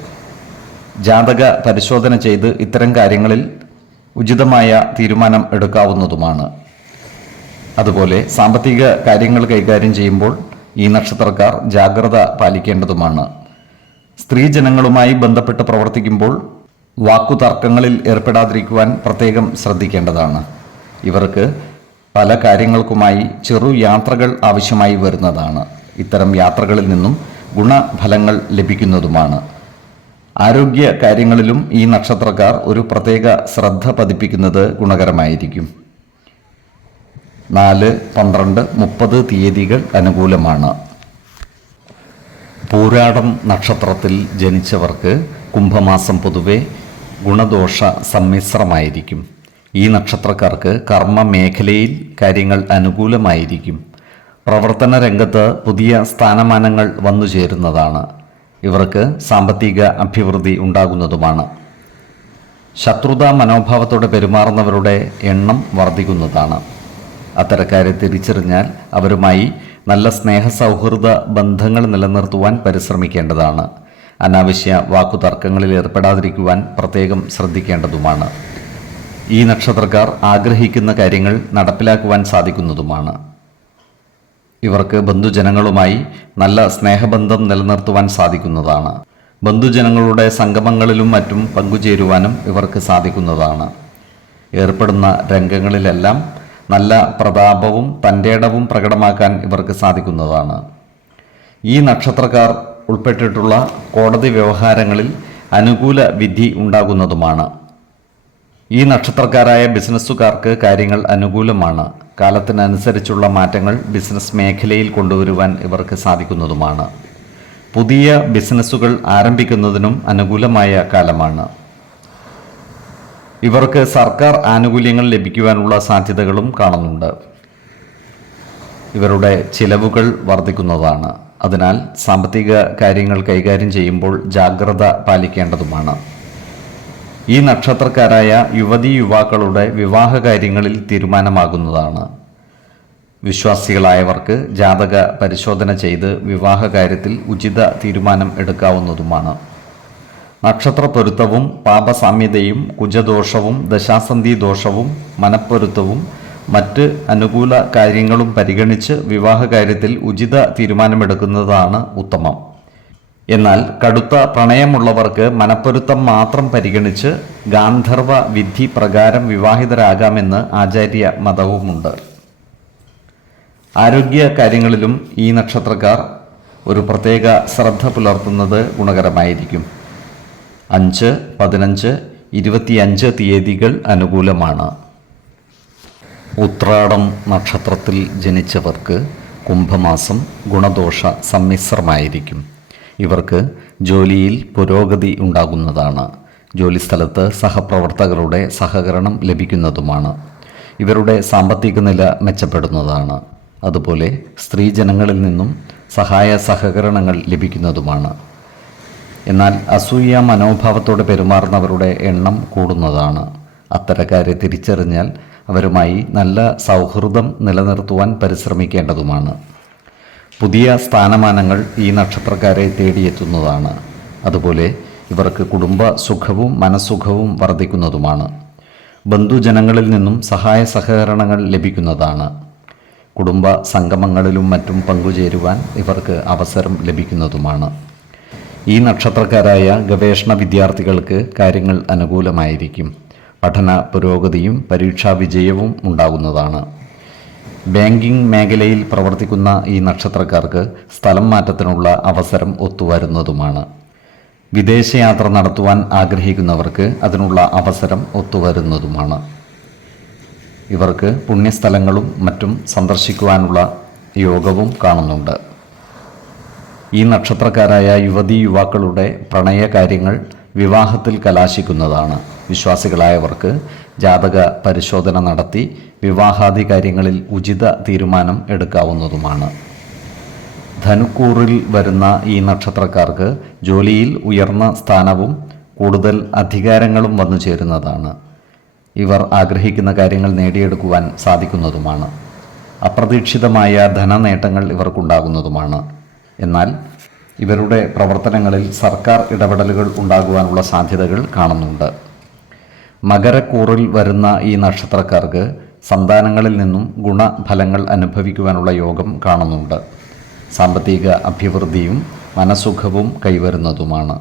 ജാതക പരിശോധന ചെയ്ത് ഇത്തരം കാര്യങ്ങളിൽ ഉചിതമായ തീരുമാനം എടുക്കാവുന്നതുമാണ്. അതുപോലെ സാമ്പത്തിക കാര്യങ്ങൾ കൈകാര്യം ചെയ്യുമ്പോൾ ഈ നക്ഷത്രക്കാർ ജാഗ്രത പാലിക്കേണ്ടതുമാണ്. സ്ത്രീജനങ്ങളുമായി ബന്ധപ്പെട്ട് പ്രവർത്തിക്കുമ്പോൾ വാക്കുതർക്കങ്ങളിൽ ഏർപ്പെടാതിരിക്കുവാൻ പ്രത്യേകം ശ്രദ്ധിക്കേണ്ടതാണ്. ഇവർക്ക് പല കാര്യങ്ങൾക്കുമായി ചെറു യാത്രകൾ ആവശ്യമായി വരുന്നതാണ്. ഇത്തരം യാത്രകളിൽ നിന്നും ഗുണഫലങ്ങൾ ലഭിക്കുന്നതുമാണ്. ആരോഗ്യ കാര്യങ്ങളിലും ഈ നക്ഷത്രക്കാർ ഒരു പ്രത്യേക ശ്രദ്ധ പതിപ്പിക്കുന്നത് ഗുണകരമായിരിക്കും. 4, 12, 30 തീയതികൾ അനുകൂലമാണ്. പൂരാടം നക്ഷത്രത്തിൽ ജനിച്ചവർക്ക് കുംഭമാസം പൊതുവെ ഗുണദോഷ സമ്മിശ്രമായിരിക്കും. ഈ നക്ഷത്രക്കാർക്ക് കർമ്മ മേഖലയിൽ കാര്യങ്ങൾ അനുകൂലമായിരിക്കും. പ്രവർത്തന രംഗത്ത് പുതിയ സ്ഥാനമാനങ്ങൾ വന്നു ചേരുന്നതാണ്. ഇവർക്ക് സാമ്പത്തിക അഭിവൃദ്ധി ഉണ്ടാകുന്നതുമാണ്. ശത്രുതാ മനോഭാവത്തോടെ പെരുമാറുന്നവരുടെ എണ്ണം വർദ്ധിക്കുന്നതാണ്. അത്തരക്കാരെ തിരിച്ചറിഞ്ഞാൽ അവരുമായി നല്ല സ്നേഹസൗഹൃദ ബന്ധങ്ങൾ നിലനിർത്തുവാൻ പരിശ്രമിക്കേണ്ടതാണ്. അനാവശ്യ വാക്കുതർക്കങ്ങളിൽ ഏർപ്പെടാതിരിക്കുവാൻ പ്രത്യേകം ശ്രദ്ധിക്കേണ്ടതുമാണ്. ഈ നക്ഷത്രക്കാർ ആഗ്രഹിക്കുന്ന കാര്യങ്ങൾ നടപ്പിലാക്കുവാൻ സാധിക്കുന്നതുമാണ്. ഇവർക്ക് ബന്ധുജനങ്ങളുമായി നല്ല സ്നേഹബന്ധം നിലനിർത്തുവാൻ സാധിക്കുന്നതാണ്. ബന്ധുജനങ്ങളുടെ സംഗമങ്ങളിലും മറ്റും പങ്കുചേരുവാനും ഇവർക്ക് സാധിക്കുന്നതാണ്. ഏർപ്പെടുന്ന രംഗങ്ങളിലെല്ലാം നല്ല പ്രതാപവും തൻ്റെടവും പ്രകടമാക്കാൻ ഇവർക്ക് സാധിക്കുന്നതാണ്. ഈ നക്ഷത്രക്കാർ ഉൾപ്പെട്ടിട്ടുള്ള കോടതി വ്യവഹാരങ്ങളിൽ അനുകൂല വിധി ഉണ്ടാകുന്നതുമാണ്. ഈ നക്ഷത്രക്കാരായ ബിസിനസ്സുകാർക്ക് കാര്യങ്ങൾ അനുകൂലമാണ്. കാലത്തിനനുസരിച്ചുള്ള മാറ്റങ്ങൾ ബിസിനസ് മേഖലയിൽ കൊണ്ടുവരുവാൻ ഇവർക്ക് സാധിക്കുന്നതുമാണ്. പുതിയ ബിസിനസ്സുകൾ ആരംഭിക്കുന്നതിനും അനുകൂലമായ കാലമാണ്. ഇവർക്ക് സർക്കാർ ആനുകൂല്യങ്ങൾ ലഭിക്കുവാനുള്ള സാധ്യതകളും കാണുന്നുണ്ട്. ഇവരുടെ ചിലവുകൾ വർദ്ധിക്കുന്നതാണ്. അതിനാൽ സാമ്പത്തിക കാര്യങ്ങൾ കൈകാര്യം ചെയ്യുമ്പോൾ ജാഗ്രത പാലിക്കേണ്ടതുമാണ്. ഈ നക്ഷത്രക്കാരായ യുവതീ യുവാക്കളുടെ വിവാഹ കാര്യങ്ങളിൽ തീരുമാനമാകുന്നതാണ്. വിശ്വാസികളായവർക്ക് ജാതക പരിശോധന ചെയ്ത് വിവാഹ കാര്യത്തിൽ ഉചിത തീരുമാനം എടുക്കാവുന്നതുമാണ്. നക്ഷത്ര പൊരുത്തവും പാപസാമ്യതയും കുജദോഷവും ദശാസന്ധി ദോഷവും മനപ്പൊരുത്തവും മറ്റ് അനുകൂല കാര്യങ്ങളും പരിഗണിച്ച് വിവാഹ കാര്യത്തിൽ ഉചിത തീരുമാനമെടുക്കുന്നതാണ് ഉത്തമം. എന്നാൽ കടുത്ത പ്രണയമുള്ളവർക്ക് മനപ്പൊരുത്തം മാത്രം പരിഗണിച്ച് ഗാന്ധർവ വിധി പ്രകാരം വിവാഹിതരാകാമെന്ന് ആചാര്യ മതവുമുണ്ട്. ആരോഗ്യ കാര്യങ്ങളിലും ഈ നക്ഷത്രക്കാർ ഒരു പ്രത്യേക ശ്രദ്ധ പുലർത്തുന്നത് ഗുണകരമായിരിക്കും. 5, 15, 25 തീയതികൾ അനുകൂലമാണ്. ഉത്രാടം നക്ഷത്രത്തിൽ ജനിച്ചവർക്ക് കുംഭമാസം ഗുണദോഷ സമ്മിശ്രമായിരിക്കും. ഇവർക്ക് ജോലിയിൽ പുരോഗതി ഉണ്ടാകുന്നതാണ്. ജോലിസ്ഥലത്ത് സഹപ്രവർത്തകരുടെ സഹകരണം ലഭിക്കുന്നതുമാണ്. ഇവരുടെ സാമ്പത്തിക നില മെച്ചപ്പെടുന്നതാണ്. അതുപോലെ സ്ത്രീജനങ്ങളിൽ നിന്നും സഹായ സഹകരണങ്ങൾ ലഭിക്കുന്നതുമാണ്. എന്നാൽ അസൂയ മനോഭാവത്തോടെ പെരുമാറുന്നവരുടെ എണ്ണം കൂടുന്നതാണ്. അത്തരക്കാരെ തിരിച്ചറിഞ്ഞാൽ അവരുമായി നല്ല സൗഹൃദം നിലനിർത്തുവാൻ പരിശ്രമിക്കേണ്ടതുമാണ്. പുതിയ സ്ഥാനമാനങ്ങൾ ഈ നക്ഷത്രക്കാരെ തേടിയെത്തുന്നതാണ്. അതുപോലെ ഇവർക്ക് കുടുംബ സുഖവും മനസ്സുഖവും വർദ്ധിക്കുന്നതുമാണ്. ബന്ധുജനങ്ങളിൽ നിന്നും സഹായ സഹകരണങ്ങൾ ലഭിക്കുന്നതാണ്. കുടുംബ സംഗമങ്ങളിലും മറ്റും പങ്കുചേരുവാൻ ഇവർക്ക് അവസരം ലഭിക്കുന്നതുമാണ്. ഈ നക്ഷത്രക്കാരായ ഗവേഷണ വിദ്യാർത്ഥികൾക്ക് കാര്യങ്ങൾ അനുകൂലമായിരിക്കും. പഠന പുരോഗതിയും പരീക്ഷാ വിജയവും ഉണ്ടാകുന്നതാണ്. ബാങ്കിംഗ് മേഖലയിൽ പ്രവർത്തിക്കുന്ന ഈ നക്ഷത്രക്കാർക്ക് സ്ഥലം മാറ്റത്തിനുള്ള അവസരം ഒത്തുവരുന്നതുമാണ്. വിദേശയാത്ര നടത്തുവാൻ ആഗ്രഹിക്കുന്നവർക്ക് അതിനുള്ള അവസരം ഒത്തുവരുന്നതുമാണ്. ഇവർക്ക് പുണ്യസ്ഥലങ്ങളും മറ്റും സന്ദർശിക്കുവാനുള്ള യോഗവും കാണുന്നുണ്ട്. ഈ നക്ഷത്രക്കാരായ യുവതീ യുവാക്കളുടെ പ്രണയ കാര്യങ്ങൾ വിവാഹത്തിൽ കലാശിക്കുന്നതാണ്. വിശ്വാസികളായവർക്ക് ജാതക പരിശോധന നടത്തി വിവാഹാദി കാര്യങ്ങളിൽ ഉചിത തീരുമാനം എടുക്കാവുന്നതുമാണ്. ധനുക്കൂറിൽ വരുന്ന ഈ നക്ഷത്രക്കാർക്ക് ജോലിയിൽ ഉയർന്ന സ്ഥാനവും കൂടുതൽ അധികാരങ്ങളും വന്നു ചേരുന്നതാണ്. ഇവർ ആഗ്രഹിക്കുന്ന കാര്യങ്ങൾ നേടിയെടുക്കുവാൻ സാധിക്കുന്നതുമാണ്. അപ്രതീക്ഷിതമായ ധനനേട്ടങ്ങൾ ഇവർക്കുണ്ടാകുന്നതുമാണ്. എന്നാൽ ഇവരുടെ പ്രവർത്തനങ്ങളിൽ സർക്കാർ ഇടപെടലുകൾ ഉണ്ടാകുവാനുള്ള സാധ്യതകൾ കാണുന്നുണ്ട്. മകരക്കൂറിൽ വരുന്ന ഈ നക്ഷത്രക്കാർക്ക് സന്താനങ്ങളിൽ നിന്നും ഗുണഫലങ്ങൾ അനുഭവിക്കുവാനുള്ള യോഗം കാണുന്നുണ്ട്. സാമ്പത്തിക അഭിവൃദ്ധിയും മനസുഖവും കൈവരുന്നതുമാണ്.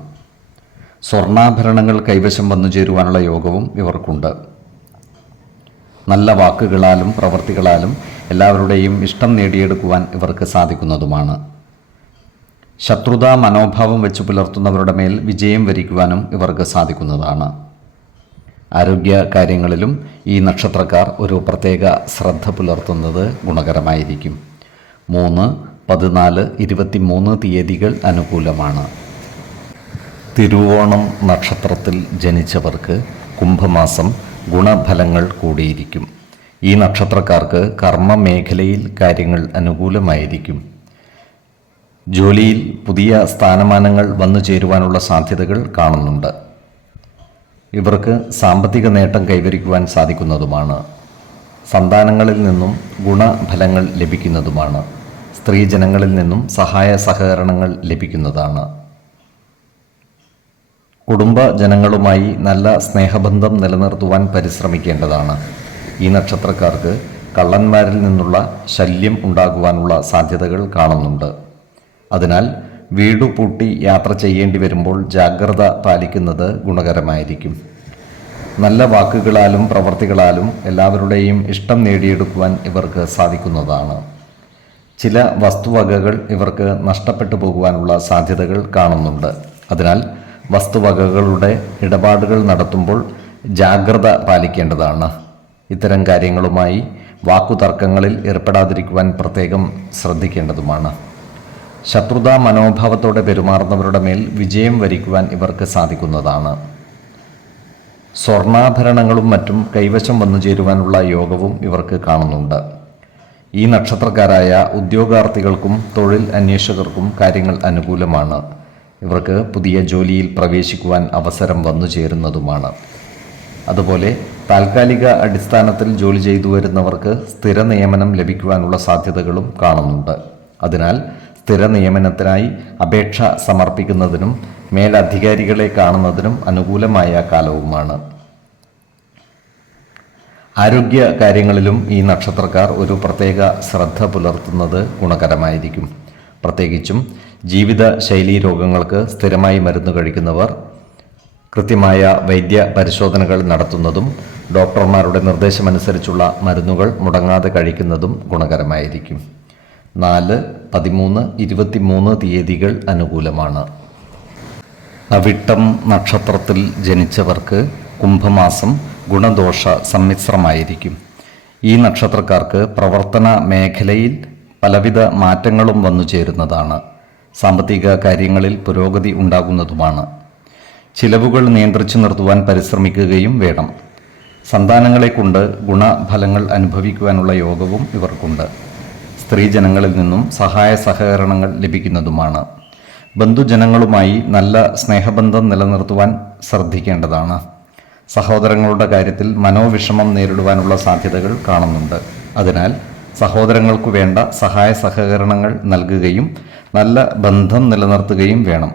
സ്വർണ്ണാഭരണങ്ങൾ കൈവശം വന്നു ചേരുവാനുള്ള യോഗവും ഇവർക്കുണ്ട്. നല്ല വാക്കുകളാലും പ്രവൃത്തികളാലും എല്ലാവരുടെയും ഇഷ്ടം നേടിയെടുക്കുവാൻ ഇവർക്ക് സാധിക്കുന്നതുമാണ്. ശത്രുതാ മനോഭാവം വെച്ച് പുലർത്തുന്നവരുടെ മേൽ വിജയം വരിക്കുവാനും ഇവർക്ക് സാധിക്കുന്നതാണ്. ആരോഗ്യ കാര്യങ്ങളിലും ഈ നക്ഷത്രക്കാർ ഒരു പ്രത്യേക ശ്രദ്ധ പുലർത്തുന്നത് ഗുണകരമായിരിക്കും. 3, 14, 23 തീയതികൾ അനുകൂലമാണ്. തിരുവോണം നക്ഷത്രത്തിൽ ജനിച്ചവർക്ക് കുംഭമാസം ഗുണഫലങ്ങൾ കൂടിയിരിക്കും. ഈ നക്ഷത്രക്കാർക്ക് കർമ്മ മേഖലയിൽ കാര്യങ്ങൾ അനുകൂലമായിരിക്കും. ജോലിയിൽ പുതിയ സ്ഥാനമാനങ്ങൾ വന്നു ചേരുവാനുള്ള സാധ്യതകൾ കാണുന്നുണ്ട്. ഇവർക്ക് സാമ്പത്തിക നേട്ടം കൈവരിക്കുവാൻ സാധിക്കുന്നതുമാണ്. സന്താനങ്ങളിൽ നിന്നും ഗുണഫലങ്ങൾ ലഭിക്കുന്നതുമാണ്. സ്ത്രീജനങ്ങളിൽ നിന്നും സഹായ സഹകരണങ്ങൾ ലഭിക്കുന്നതാണ്. കുടുംബജനങ്ങളുമായി നല്ല സ്നേഹബന്ധം നിലനിർത്തുവാൻ പരിശ്രമിക്കേണ്ടതാണ്. ഈ നക്ഷത്രക്കാർക്ക് കള്ളന്മാരിൽ നിന്നുള്ള ശല്യം ഉണ്ടാകുവാനുള്ള സാധ്യതകൾ കാണുന്നുണ്ട്. അതിനാൽ വീടു പൂട്ടി യാത്ര ചെയ്യേണ്ടി വരുമ്പോൾ ജാഗ്രത പാലിക്കുന്നത് ഗുണകരമായിരിക്കും. നല്ല വാക്കുകളാലും പ്രവർത്തികളാലും എല്ലാവരുടെയും ഇഷ്ടം നേടിയെടുക്കുവാൻ ഇവർക്ക് സാധിക്കുന്നതാണ്. ചില വസ്തുവകകൾ ഇവർക്ക് നഷ്ടപ്പെട്ടു പോകുവാനുള്ള സാധ്യതകൾ കാണുന്നുണ്ട്. അതിനാൽ വസ്തുവകകളുടെ ഇടപാടുകൾ നടത്തുമ്പോൾ ജാഗ്രത പാലിക്കേണ്ടതാണ്. ഇത്തരം കാര്യങ്ങളുമായി വാക്കുതർക്കങ്ങളിൽ ഏർപ്പെടാതിരിക്കുവാൻ പ്രത്യേകം ശ്രദ്ധിക്കേണ്ടതുമാണ്. ശത്രുതാ മനോഭാവത്തോടെ പെരുമാറുന്നവരുടെ മേൽ വിജയം വരിക്കുവാൻ ഇവർക്ക് സാധിക്കുന്നതാണ്. സ്വർണ്ണാഭരണങ്ങളും മറ്റും കൈവശം വന്നു ചേരുവാനുള്ള യോഗവും ഇവർക്ക് കാണുന്നുണ്ട്. ഈ നക്ഷത്രക്കാരായ ഉദ്യോഗാർത്ഥികൾക്കും തൊഴിൽ അന്വേഷകർക്കും കാര്യങ്ങൾ അനുകൂലമാണ്. ഇവർക്ക് പുതിയ ജോലിയിൽ പ്രവേശിക്കുവാൻ അവസരം വന്നു ചേരുന്നതുമാണ്. അതുപോലെ താൽക്കാലിക അടിസ്ഥാനത്തിൽ ജോലി ചെയ്തു വരുന്നവർക്ക് സ്ഥിര നിയമനം ലഭിക്കുവാനുള്ള സാധ്യതകളും കാണുന്നുണ്ട്. അതിനാൽ സ്ഥിര നിയമനത്തിനായി അപേക്ഷ സമർപ്പിക്കുന്നതിനും മേലധികാരികളെ കാണുന്നതിനും അനുകൂലമായ കാലവുമാണ്. ആരോഗ്യ കാര്യങ്ങളിലും ഈ നക്ഷത്രക്കാർ ഒരു പ്രത്യേക ശ്രദ്ധ പുലർത്തുന്നത് ഗുണകരമായിരിക്കും. പ്രത്യേകിച്ചും ജീവിതശൈലീ രോഗങ്ങൾക്ക് സ്ഥിരമായി മരുന്ന് കഴിക്കുന്നവർ കൃത്യമായ വൈദ്യ പരിശോധനകൾ നടത്തുന്നതും ഡോക്ടർമാരുടെ നിർദ്ദേശമനുസരിച്ചുള്ള മരുന്നുകൾ മുടങ്ങാതെ കഴിക്കുന്നതും ഗുണകരമായിരിക്കും. 4, 13, 23 തീയതികൾ അനുകൂലമാണ്. അവിട്ടം നക്ഷത്രത്തിൽ ജനിച്ചവർക്ക് കുംഭമാസം ഗുണദോഷ സമ്മിശ്രമായിരിക്കും. ഈ നക്ഷത്രക്കാർക്ക് പ്രവർത്തന മേഖലയിൽ പലവിധ മാറ്റങ്ങളും വന്നു ചേരുന്നതാണ്. സാമ്പത്തിക കാര്യങ്ങളിൽ പുരോഗതി ഉണ്ടാകുന്നതുമാണ്. ചിലവുകൾ നിയന്ത്രിച്ചു നിർത്തുവാൻ പരിശ്രമിക്കുകയും വേണം. സന്താനങ്ങളെ കൊണ്ട് ഗുണഫലങ്ങൾ അനുഭവിക്കുവാനുള്ള യോഗവും ഇവർക്കുണ്ട്. സ്ത്രീജനങ്ങളിൽ നിന്നും സഹായ സഹകരണങ്ങൾ ലഭിക്കുന്നതുമാണ്. ബന്ധുജനങ്ങളുമായി നല്ല സ്നേഹബന്ധം നിലനിർത്തുവാൻ ശ്രദ്ധിക്കേണ്ടതാണ്. സഹോദരങ്ങളുടെ കാര്യത്തിൽ മനോവിഷമം നേരിടുവാനുള്ള സാധ്യതകൾ കാണുന്നുണ്ട്. അതിനാൽ സഹോദരങ്ങൾക്കു വേണ്ട സഹായ സഹകരണങ്ങൾ നൽകുകയും നല്ല ബന്ധം നിലനിർത്തുകയും വേണം.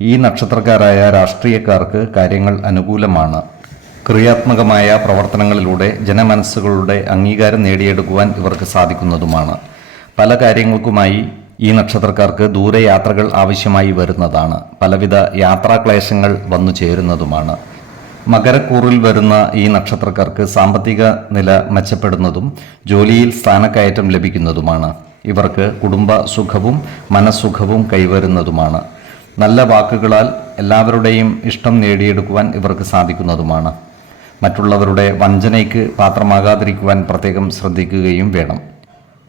ഈ നക്ഷത്രക്കാരായ രാഷ്ട്രീയക്കാർക്ക് കാര്യങ്ങൾ അനുകൂലമാണ്. ക്രിയാത്മകമായ പ്രവർത്തനങ്ങളിലൂടെ ജനമനസ്സുകളുടെ അംഗീകാരം നേടിയെടുക്കുവാൻ ഇവർക്ക് സാധിക്കുന്നതുമാണ്. പല കാര്യങ്ങൾക്കുമായി ഈ നക്ഷത്രക്കാർക്ക് ദൂരയാത്രകൾ ആവശ്യമായി വരുന്നതാണ്. പലവിധ യാത്രാക്ലേശങ്ങൾ വന്നു ചേരുന്നതുമാണ്. മകരക്കൂറിൽ വരുന്ന ഈ നക്ഷത്രക്കാർക്ക് സാമ്പത്തിക നില മെച്ചപ്പെടുന്നതും ജോലിയിൽ സ്ഥാനക്കയറ്റം ലഭിക്കുന്നതുമാണ്. ഇവർക്ക് കുടുംബ സുഖവും മനസ്സുഖവും കൈവരുന്നതുമാണ്. നല്ല വാക്കുകളാൽ എല്ലാവരുടെയും ഇഷ്ടം നേടിയെടുക്കുവാൻ ഇവർക്ക് സാധിക്കുന്നതുമാണ്. മറ്റുള്ളവരുടെ വഞ്ചനയ്ക്ക് പാത്രമാകാതിരിക്കുവാൻ പ്രത്യേകം ശ്രദ്ധിക്കുകയും വേണം.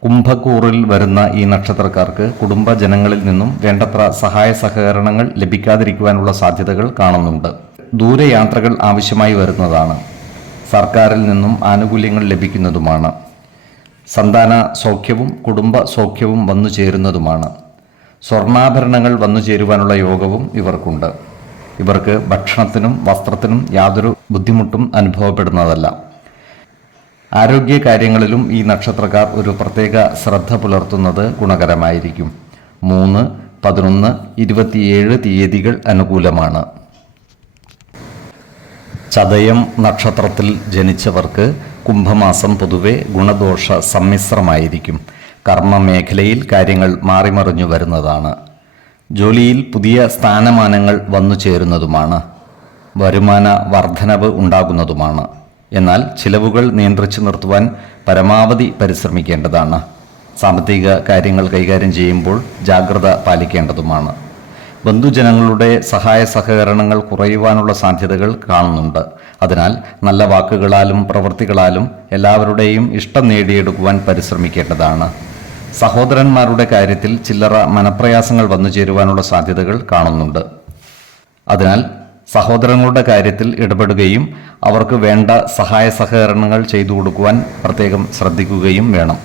കുംഭക്കൂറിൽ വരുന്ന ഈ നക്ഷത്രക്കാർക്ക് കുടുംബജനങ്ങളിൽ നിന്നും വേണ്ടത്ര സഹായ സഹകരണങ്ങൾ ലഭിക്കാതിരിക്കുവാനുള്ള സാധ്യതകൾ കാണുന്നുണ്ട്. ദൂരയാത്രകൾ ആവശ്യമായി വരുന്നതാണ്. സർക്കാരിൽ നിന്നും ആനുകൂല്യങ്ങൾ ലഭിക്കുന്നതുമാണ്. സന്താന സൗഖ്യവും കുടുംബ സൗഖ്യവും വന്നു ചേരുന്നതുമാണ്. സ്വർണ്ണാഭരണങ്ങൾ വന്നു ചേരുവാനുള്ള യോഗവും ഇവർക്കുണ്ട്. ഇവർക്ക് ഭക്ഷണത്തിനും വസ്ത്രത്തിനും യാതൊരു ബുദ്ധിമുട്ടും അനുഭവപ്പെടുന്നതല്ല. ആരോഗ്യ കാര്യങ്ങളിലും ഈ നക്ഷത്രക്കാർ ഒരു പ്രത്യേക ശ്രദ്ധ പുലർത്തുന്നത് ഗുണകരമായിരിക്കും. 3, 11, 27 തീയതികൾ അനുകൂലമാണ്. ചതയം നക്ഷത്രത്തിൽ ജനിച്ചവർക്ക് കുംഭമാസം പൊതുവെ ഗുണദോഷ സമ്മിശ്രമായിരിക്കും. കർമ്മമേഖലയിൽ കാര്യങ്ങൾ മാറിമറിഞ്ഞു വരുന്നതാണ്. ജോലിയിൽ പുതിയ സ്ഥാനമാനങ്ങൾ വന്നു ചേരുന്നതുമാണ്. വരുമാന വർധനവ് ഉണ്ടാകുന്നതുമാണ്. എന്നാൽ ചിലവുകൾ നിയന്ത്രിച്ചു നിർത്തുവാൻ പരമാവധി പരിശ്രമിക്കേണ്ടതാണ്. സാമ്പത്തിക കാര്യങ്ങൾ കൈകാര്യം ചെയ്യുമ്പോൾ ജാഗ്രത പാലിക്കേണ്ടതുമാണ്. ബന്ധുജനങ്ങളുടെ സഹായ സഹകരണങ്ങൾ കുറയുവാനുള്ള സാധ്യതകൾ കാണുന്നുണ്ട്. അതിനാൽ നല്ല വാക്കുകളാലും പ്രവൃത്തികളാലും എല്ലാവരുടെയും ഇഷ്ടം നേടിയെടുക്കുവാൻ പരിശ്രമിക്കേണ്ടതാണ്. സഹോദരന്മാരുടെ കാര്യത്തിൽ ചില്ലറ മനപ്രയാസങ്ങൾ വന്നു ചേരുവാനുള്ള സാധ്യതകൾ കാണുന്നുണ്ട്. അതിനാൽ സഹോദരങ്ങളുടെ കാര്യത്തിൽ ഇടപെടുകയും അവർക്ക് വേണ്ട സഹായ സഹകരണങ്ങൾ ചെയ്തു കൊടുക്കുവാൻ പ്രത്യേകം ശ്രദ്ധിക്കുകയും വേണം.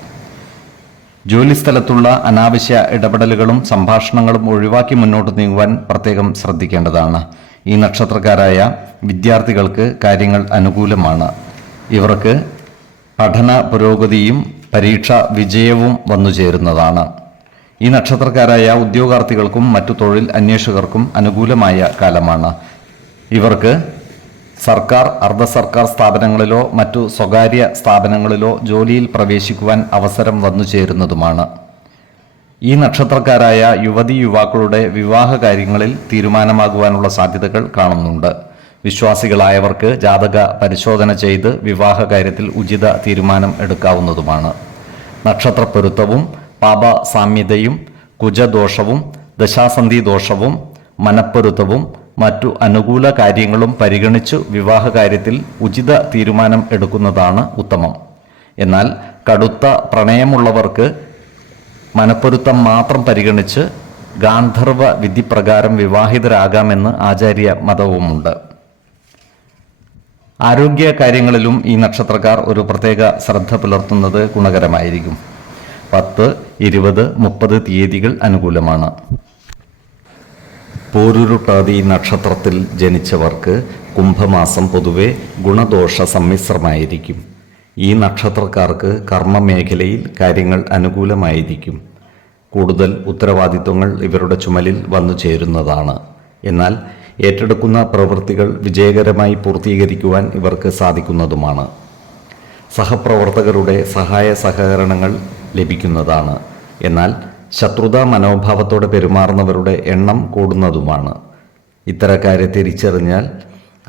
ജോലിസ്ഥലത്തുള്ള അനാവശ്യ ഇടപെടലുകളും സംഭാഷണങ്ങളും ഒഴിവാക്കി മുന്നോട്ട് നീങ്ങുവാൻ പ്രത്യേകം ശ്രദ്ധിക്കേണ്ടതാണ്. ഈ നക്ഷത്രക്കാരായ വിദ്യാർത്ഥികൾക്ക് കാര്യങ്ങൾ അനുകൂലമാണ്. ഇവർക്ക് പഠന പുരോഗതിയും പരീക്ഷ വിജയവും വന്നു ചേരുന്നതാണ്. ഈ നക്ഷത്രക്കാരായ ഉദ്യോഗാർത്ഥികൾക്കും മറ്റു തൊഴിൽ അന്വേഷകർക്കും അനുകൂലമായ കാലമാണ്. ഇവർക്ക് സർക്കാർ, അർദ്ധ സർക്കാർ സ്ഥാപനങ്ങളിലോ മറ്റു സ്വകാര്യ സ്ഥാപനങ്ങളിലോ ജോലിയിൽ പ്രവേശിക്കുവാൻ അവസരം വന്നു ചേരുന്നതുമാണ്. ഈ നക്ഷത്രക്കാരായ യുവതി യുവാക്കളുടെ വിവാഹ കാര്യങ്ങളിൽ തീരുമാനമാകുവാനുള്ള സാധ്യതകൾ കാണുന്നുണ്ട്. വിശ്വാസികളായവർക്ക് ജാതക പരിശോധന ചെയ്ത് വിവാഹ കാര്യത്തിൽ ഉചിത തീരുമാനം എടുക്കാവുന്നതുമാണ്. നക്ഷത്രപ്പൊരുത്തവും പാപസാമ്യതയും കുജദോഷവും ദശാസന്ധി ദോഷവും മനപ്പൊരുത്തവും മറ്റു അനുകൂല കാര്യങ്ങളും പരിഗണിച്ചു വിവാഹ കാര്യത്തിൽ ഉചിത തീരുമാനം എടുക്കുന്നതാണ് ഉത്തമം. എന്നാൽ കടുത്ത പ്രണയമുള്ളവർക്ക് മനപ്പൊരുത്തം മാത്രം പരിഗണിച്ച് ഗാന്ധർവ വിധിപ്രകാരം വിവാഹിതരാകാമെന്ന് ആചാര്യ മതവുമുണ്ട്. ആരോഗ്യ കാര്യങ്ങളിലും ഈ നക്ഷത്രക്കാർ ഒരു പ്രത്യേക ശ്രദ്ധ പുലർത്തുന്നത് ഗുണകരമായിരിക്കും. 10, 20, 30 തീയതികൾ അനുകൂലമാണ്. പൂരുരുട്ടാതി നക്ഷത്രത്തിൽ ജനിച്ചവർക്ക് കുംഭമാസം പൊതുവെ ഗുണദോഷ സമ്മിശ്രമായിരിക്കും. ഈ നക്ഷത്രക്കാർക്ക് കർമ്മമേഖലയിൽ കാര്യങ്ങൾ അനുകൂലമായിരിക്കും. കൂടുതൽ ഉത്തരവാദിത്വങ്ങൾ ഇവരുടെ ചുമലിൽ വന്നു ചേരുന്നതാണ്. എന്നാൽ ഏറ്റെടുക്കുന്ന പ്രവൃത്തികൾ വിജയകരമായി പൂർത്തീകരിക്കുവാൻ ഇവർക്ക് സാധിക്കുന്നതുമാണ്. സഹപ്രവർത്തകരുടെ സഹായ സഹകരണങ്ങൾ ലഭിക്കുന്നതാണ്. എന്നാൽ ശത്രുതാ മനോഭാവത്തോടെ പെരുമാറുന്നവരുടെ എണ്ണം കൂടുന്നതുമാണ്. ഇത്തരക്കാരെ തിരിച്ചറിഞ്ഞാൽ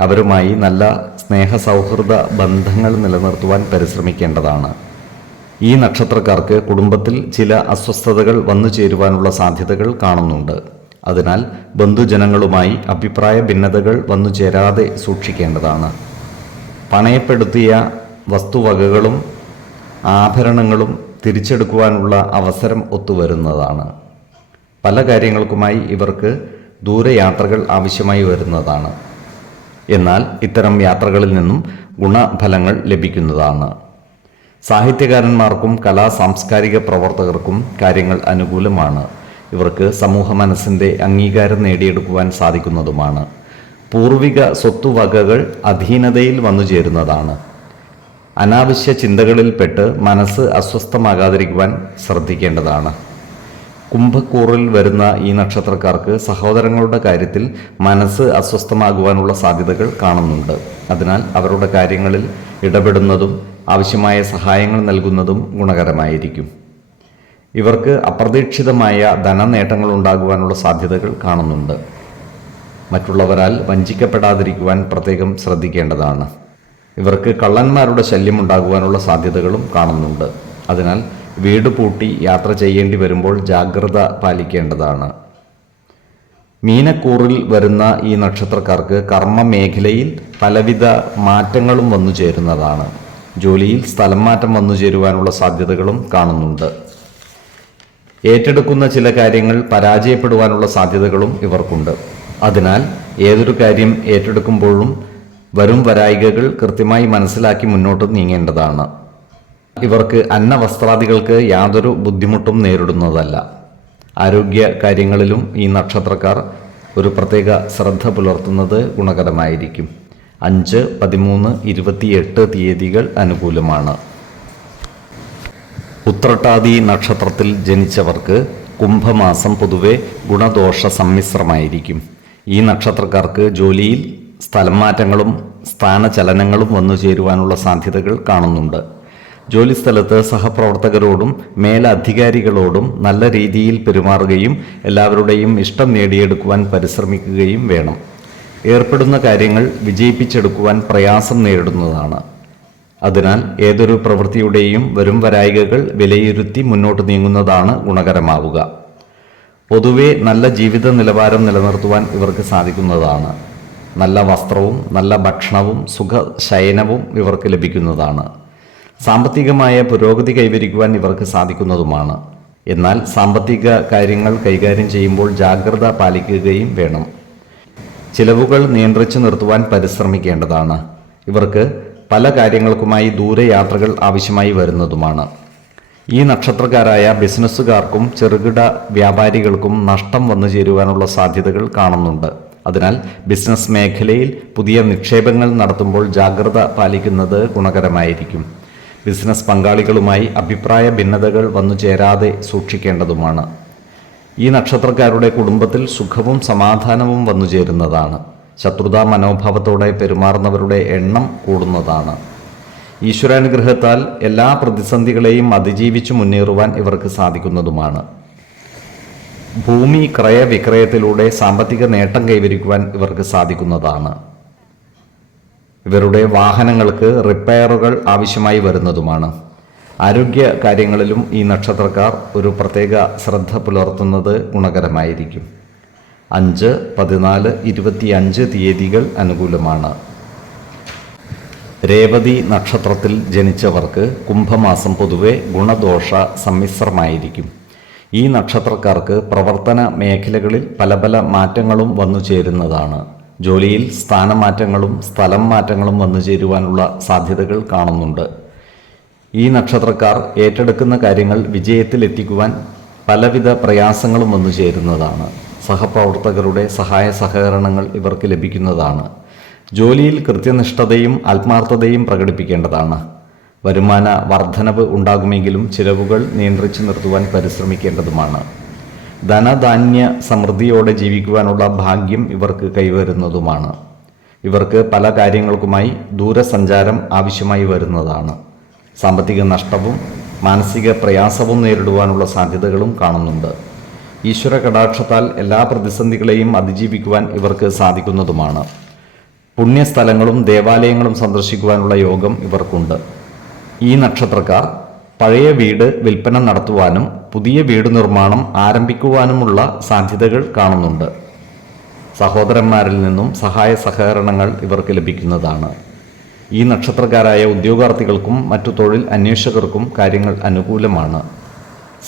അവരുമായി നല്ല സ്നേഹസൗഹൃദ ബന്ധങ്ങൾ നിലനിർത്തുവാൻ പരിശ്രമിക്കേണ്ടതാണ്. ഈ നക്ഷത്രക്കാർക്ക് കുടുംബത്തിൽ ചില അസ്വസ്ഥതകൾ വന്നു ചേരുവാനുള്ള സാധ്യതകൾ കാണുന്നുണ്ട്. അതിനാൽ ബന്ധുജനങ്ങളുമായി അഭിപ്രായ ഭിന്നതകൾ വന്നു ചേരാതെ സൂക്ഷിക്കേണ്ടതാണ്. പണയപ്പെടുത്തിയ വസ്തുവകകളും ആഭരണങ്ങളും തിരിച്ചെടുക്കുവാനുള്ള അവസരം ഒത്തുവരുന്നതാണ്. പല കാര്യങ്ങൾക്കുമായി ഇവർക്ക് ദൂരയാത്രകൾ ആവശ്യമായി വരുന്നതാണ്. എന്നാൽ ഇത്തരം യാത്രകളിൽ നിന്നും ഗുണഫലങ്ങൾ ലഭിക്കുന്നതാണ്. സാഹിത്യകാരന്മാർക്കും സാംസ്കാരിക പ്രവർത്തകർക്കും കാര്യങ്ങൾ അനുകൂലമാണ്. ഇവർക്ക് സമൂഹ മനസ്സിൻ്റെ അംഗീകാരം നേടിയെടുക്കുവാൻ സാധിക്കുന്നതുമാണ്. പൂർവിക സ്വത്തുവകകൾ അധീനതയിൽ വന്നു ചേരുന്നതാണ്. അനാവശ്യ ചിന്തകളിൽപ്പെട്ട് മനസ്സ് അസ്വസ്ഥമാകാതിരിക്കുവാൻ ശ്രദ്ധിക്കേണ്ടതാണ്. കുംഭക്കൂറിൽ വരുന്ന ഈ നക്ഷത്രക്കാർക്ക് സഹോദരങ്ങളുടെ കാര്യത്തിൽ മനസ്സ് അസ്വസ്ഥമാകുവാനുള്ള സാധ്യതകൾ കാണുന്നുണ്ട്. അതിനാൽ അവരുടെ കാര്യങ്ങളിൽ ഇടപെടുന്നതും ആവശ്യമായ സഹായങ്ങൾ നൽകുന്നതും ഗുണകരമായിരിക്കും. ഇവർക്ക് അപ്രതീക്ഷിതമായ ധനനേട്ടങ്ങൾ ഉണ്ടാകുവാനുള്ള സാധ്യതകൾ കാണുന്നുണ്ട്. മറ്റുള്ളവരാൽ വഞ്ചിക്കപ്പെടാതിരിക്കുവാൻ പ്രത്യേകം ശ്രദ്ധിക്കേണ്ടതാണ്. ഇവർക്ക് കള്ളന്മാരുടെ ശല്യം ഉണ്ടാകുവാനുള്ള സാധ്യതകളും കാണുന്നുണ്ട്. അതിനാൽ വീട് പൂട്ടി യാത്ര ചെയ്യേണ്ടി വരുമ്പോൾ ജാഗ്രത പാലിക്കേണ്ടതാണ്. മീനക്കൂറിൽ വരുന്ന ഈ നക്ഷത്രക്കാർക്ക് കർമ്മ മേഖലയിൽ പലവിധ മാറ്റങ്ങളും വന്നു ചേരുന്നതാണ്. ജോലിയിൽ സ്ഥലം മാറ്റം വന്നു ചേരുവാനുള്ള സാധ്യതകളും കാണുന്നുണ്ട്. ഏറ്റെടുക്കുന്ന ചില കാര്യങ്ങൾ പരാജയപ്പെടുവാനുള്ള സാധ്യതകളും ഇവർക്കുണ്ട്. അതിനാൽ ഏതൊരു കാര്യം ഏറ്റെടുക്കുമ്പോഴും വരും വരായികകൾ കൃത്യമായി മനസ്സിലാക്കി മുന്നോട്ട് നീങ്ങേണ്ടതാണ്. ഇവർക്ക് അന്നവസ്ത്രാദികൾക്ക് യാതൊരു ബുദ്ധിമുട്ടും നേരിടുന്നതല്ല. ആരോഗ്യ കാര്യങ്ങളിലും ഈ നക്ഷത്രക്കാർ ഒരു പ്രത്യേക ശ്രദ്ധ പുലർത്തുന്നത് ഗുണകരമായിരിക്കും. 5, 13, 28 തീയതികൾ അനുകൂലമാണ്. ഉത്രട്ടാതി നക്ഷത്രത്തിൽ ജനിച്ചവർക്ക് കുംഭമാസം പൊതുവെ ഗുണദോഷ സമ്മിശ്രമായിരിക്കും. ഈ നക്ഷത്രക്കാർക്ക് ജോലിയിൽ സ്ഥലം മാറ്റങ്ങളും സ്ഥാനചലനങ്ങളും വന്നു ചേരുവാനുള്ള സാധ്യതകൾ കാണുന്നുണ്ട്. ജോലിസ്ഥലത്ത് സഹപ്രവർത്തകരോടും മേലധികാരികളോടും നല്ല രീതിയിൽ പെരുമാറുകയും എല്ലാവരുടെയും ഇഷ്ടം നേടിയെടുക്കുവാൻ പരിശ്രമിക്കുകയും വേണം. ഏർപ്പെടുന്ന കാര്യങ്ങൾ വിജയിപ്പിച്ചെടുക്കുവാൻ പ്രയാസം നേരിടുന്നതാണ്. അതിനാൽ ഏതൊരു പ്രവൃത്തിയുടെയും വരും വരായികകൾ വിലയിരുത്തി മുന്നോട്ട് നീങ്ങുന്നതാണ് ഗുണകരമാവുക. പൊതുവെ നല്ല ജീവിത നിലവാരം നിലനിർത്തുവാൻ ഇവർക്ക് സാധിക്കുന്നതാണ്. നല്ല വസ്ത്രവും നല്ല ഭക്ഷണവും സുഖശയനവും ഇവർക്ക് ലഭിക്കുന്നതാണ്. സാമ്പത്തികമായ പുരോഗതി കൈവരിക്കുവാൻ ഇവർക്ക് സാധിക്കുന്നതുമാണ്. എന്നാൽ സാമ്പത്തിക കാര്യങ്ങൾ കൈകാര്യം ചെയ്യുമ്പോൾ ജാഗ്രത പാലിക്കുകയും വേണം. ചിലവുകൾ നിയന്ത്രിച്ചു നിർത്തുവാൻ പരിശ്രമിക്കേണ്ടതാണ്. ഇവർക്ക് പല കാര്യങ്ങൾക്കുമായി ദൂരയാത്രകൾ ആവശ്യമായി വരുന്നതുമാണ്. ഈ നക്ഷത്രക്കാരായ ബിസിനസ്സുകാർക്കും ചെറുകിട വ്യാപാരികൾക്കും നഷ്ടം വന്നു ചേരുവാനുള്ള സാധ്യതകൾ കാണുന്നുണ്ട്. അതിനാൽ ബിസിനസ് മേഖലയിൽ പുതിയ നിക്ഷേപങ്ങൾ നടത്തുമ്പോൾ ജാഗ്രത പാലിക്കുന്നത് ഗുണകരമായിരിക്കും. ബിസിനസ് പങ്കാളികളുമായി അഭിപ്രായ ഭിന്നതകൾ വന്നു ചേരാതെ സൂക്ഷിക്കേണ്ടതുമാണ്. ഈ നക്ഷത്രക്കാരുടെ കുടുംബത്തിൽ സുഖവും സമാധാനവും വന്നു ചേരുന്നതാണ്. ശത്രുതാ മനോഭാവത്തോടെ പെരുമാറുന്നവരുടെ എണ്ണം കൂടുന്നതാണ്. ഈശ്വരാനുഗ്രഹത്താൽ എല്ലാ പ്രതിസന്ധികളെയും അതിജീവിച്ചു മുന്നേറുവാൻ ഇവർക്ക് സാധിക്കുന്നതുമാണ്. ഭൂമി ക്രയവിക്രയത്തിലൂടെ സാമ്പത്തിക നേട്ടം കൈവരിക്കുവാൻ ഇവർക്ക് സാധിക്കുന്നതാണ്. ഇവരുടെ വാഹനങ്ങൾക്ക് റിപ്പയറുകൾ ആവശ്യമായി വരുന്നതുമാണ്. ആരോഗ്യ കാര്യങ്ങളിലും ഈ നക്ഷത്രക്കാർ ഒരു പ്രത്യേക ശ്രദ്ധ പുലർത്തുന്നത് ഗുണകരമായിരിക്കും. 5, 14, 25 തീയതികൾ അനുകൂലമാണ്. രേവതി നക്ഷത്രത്തിൽ ജനിച്ചവർക്ക് കുംഭമാസം പൊതുവെ ഗുണദോഷ സമ്മിശ്രമായിരിക്കും. ഈ നക്ഷത്രക്കാർക്ക് പ്രവർത്തന മേഖലകളിൽ പല പല മാറ്റങ്ങളും വന്നു ചേരുന്നതാണ്. ജോലിയിൽ സ്ഥാനമാറ്റങ്ങളും സ്ഥലം മാറ്റങ്ങളും വന്നു ചേരുവാനുള്ള സാധ്യതകൾ കാണുന്നുണ്ട്. ഈ നക്ഷത്രക്കാർ ഏറ്റെടുക്കുന്ന കാര്യങ്ങൾ വിജയത്തിലെത്തിക്കുവാൻ പലവിധ പ്രയാസങ്ങളും വന്നു ചേരുന്നതാണ്. സഹപ്രവർത്തകരുടെ സഹായ സഹകരണങ്ങൾ ഇവർക്ക് ലഭിക്കുന്നതാണ്. ജോലിയിൽ കൃത്യനിഷ്ഠതയും ആത്മാർത്ഥതയും പ്രകടിപ്പിക്കേണ്ടതാണ്. വരുമാന വർധനവ് ഉണ്ടാകുമെങ്കിലും ചിലവുകൾ നിയന്ത്രിച്ചു നിർത്തുവാൻ പരിശ്രമിക്കേണ്ടതുമാണ്. ധനധാന്യ സമൃദ്ധിയോടെ ജീവിക്കുവാനുള്ള ഭാഗ്യം ഇവർക്ക് കൈവരുന്നതുമാണ്. ഇവർക്ക് പല കാര്യങ്ങൾക്കുമായി ദൂരസഞ്ചാരം ആവശ്യമായി വരുന്നതാണ്. സാമ്പത്തിക നഷ്ടവും മാനസിക പ്രയാസവും നേരിടുവാനുള്ള സാധ്യതകളും കാണുന്നുണ്ട്. ഈശ്വര കടാക്ഷത്താൽ എല്ലാ പ്രതിസന്ധികളെയും അതിജീവിക്കുവാൻ ഇവർക്ക് സാധിക്കുന്നതുമാണ്. പുണ്യസ്ഥലങ്ങളും ദേവാലയങ്ങളും സന്ദർശിക്കുവാനുള്ള യോഗം ഇവർക്കുണ്ട്. ഈ നക്ഷത്രക്കാർ പഴയ വീട് വിൽപ്പന നടത്തുവാനും പുതിയ വീട് നിർമ്മാണം ആരംഭിക്കുവാനുമുള്ള സാധ്യതകൾ കാണുന്നുണ്ട്. സഹോദരന്മാരിൽ നിന്നും സഹായ സഹകരണങ്ങൾ ഇവർക്ക് ലഭിക്കുന്നതാണ്. ഈ നക്ഷത്രക്കാരായ ഉദ്യോഗാർത്ഥികൾക്കും മറ്റു തൊഴിൽ അന്വേഷകർക്കും കാര്യങ്ങൾ അനുകൂലമാണ്.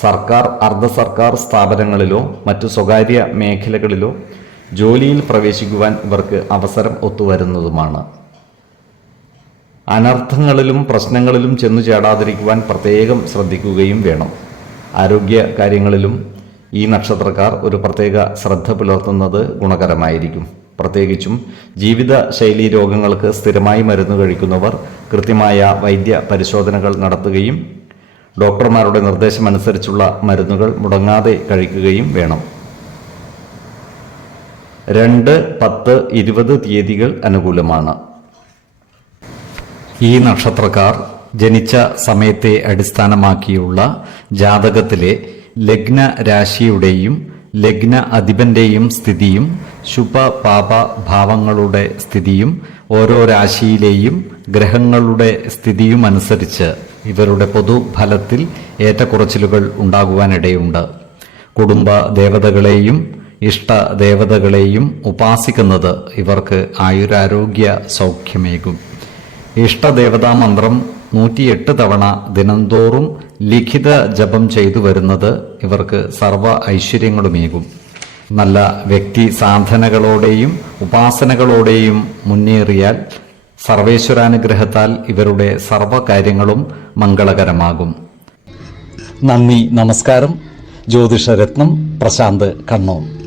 സർക്കാർ, അർദ്ധ സർക്കാർ സ്ഥാപനങ്ങളിലോ മറ്റു സ്വകാര്യ മേഖലകളിലോ ജോലിയിൽ പ്രവേശിക്കുവാൻ ഇവർക്ക് അവസരം ഒത്തുവരുന്നതുമാണ്. അനർത്ഥങ്ങളിലും പ്രശ്നങ്ങളിലും ചെന്നു ചേടാതിരിക്കുവാൻ പ്രത്യേകം ശ്രദ്ധിക്കുകയും വേണം. ആരോഗ്യ കാര്യങ്ങളിലും ഈ നക്ഷത്രക്കാർ ഒരു പ്രത്യേക ശ്രദ്ധ പുലർത്തുന്നത് ഗുണകരമായിരിക്കും. പ്രത്യേകിച്ചും ജീവിതശൈലീ രോഗങ്ങൾക്ക് സ്ഥിരമായി മരുന്ന് കഴിക്കുന്നവർ കൃത്യമായ വൈദ്യ പരിശോധനകൾ നടത്തുകയും ഡോക്ടർമാരുടെ നിർദ്ദേശമനുസരിച്ചുള്ള മരുന്നുകൾ മുടങ്ങാതെ കഴിക്കുകയും വേണം. 2, 10, 20 തീയതികൾ അനുകൂലമാണ്. ഈ നക്ഷത്രക്കാർ ജനിച്ച സമയത്തെ അടിസ്ഥാനമാക്കിയുള്ള ജാതകത്തിലെ ലഗ്ന രാശിയുടെയും ലഗ്ന അധിപന്റെയും സ്ഥിതിയും ശുഭ പാപ ഭാവങ്ങളുടെ സ്ഥിതിയും ഓരോ രാശിയിലെയും ഗ്രഹങ്ങളുടെ സ്ഥിതിയും അനുസരിച്ച് ഇവരുടെ പൊതുഫലത്തിൽ ഏറ്റക്കുറച്ചിലുകൾ ഉണ്ടാകുവാനിടയുണ്ട്. കുടുംബ ദേവതകളെയും ഇഷ്ടദേവതകളെയും ഉപാസിക്കുന്നത് ഇവർക്ക് ആയുരാരോഗ്യ സൗഖ്യമേകും. ഇഷ്ടദേവതാ മന്ത്രം 108 തവണ ദിനംതോറും ലിഖിത ജപം ചെയ്തു വരുന്നത് ഇവർക്ക് സർവ ഐശ്വര്യങ്ങളുമേകും. നല്ല വ്യക്തി സാധനകളോടെയും ഉപാസനകളോടെയും മുന്നേറിയാൽ സർവേശ്വരാനുഗ്രഹത്താൽ ഇവരുടെ സർവകാര്യങ്ങളും മംഗളകരമാകും. നന്ദി, നമസ്കാരം. ജ്യോതിഷരത്നം പ്രശാന്ത് കണ്ണൂർ.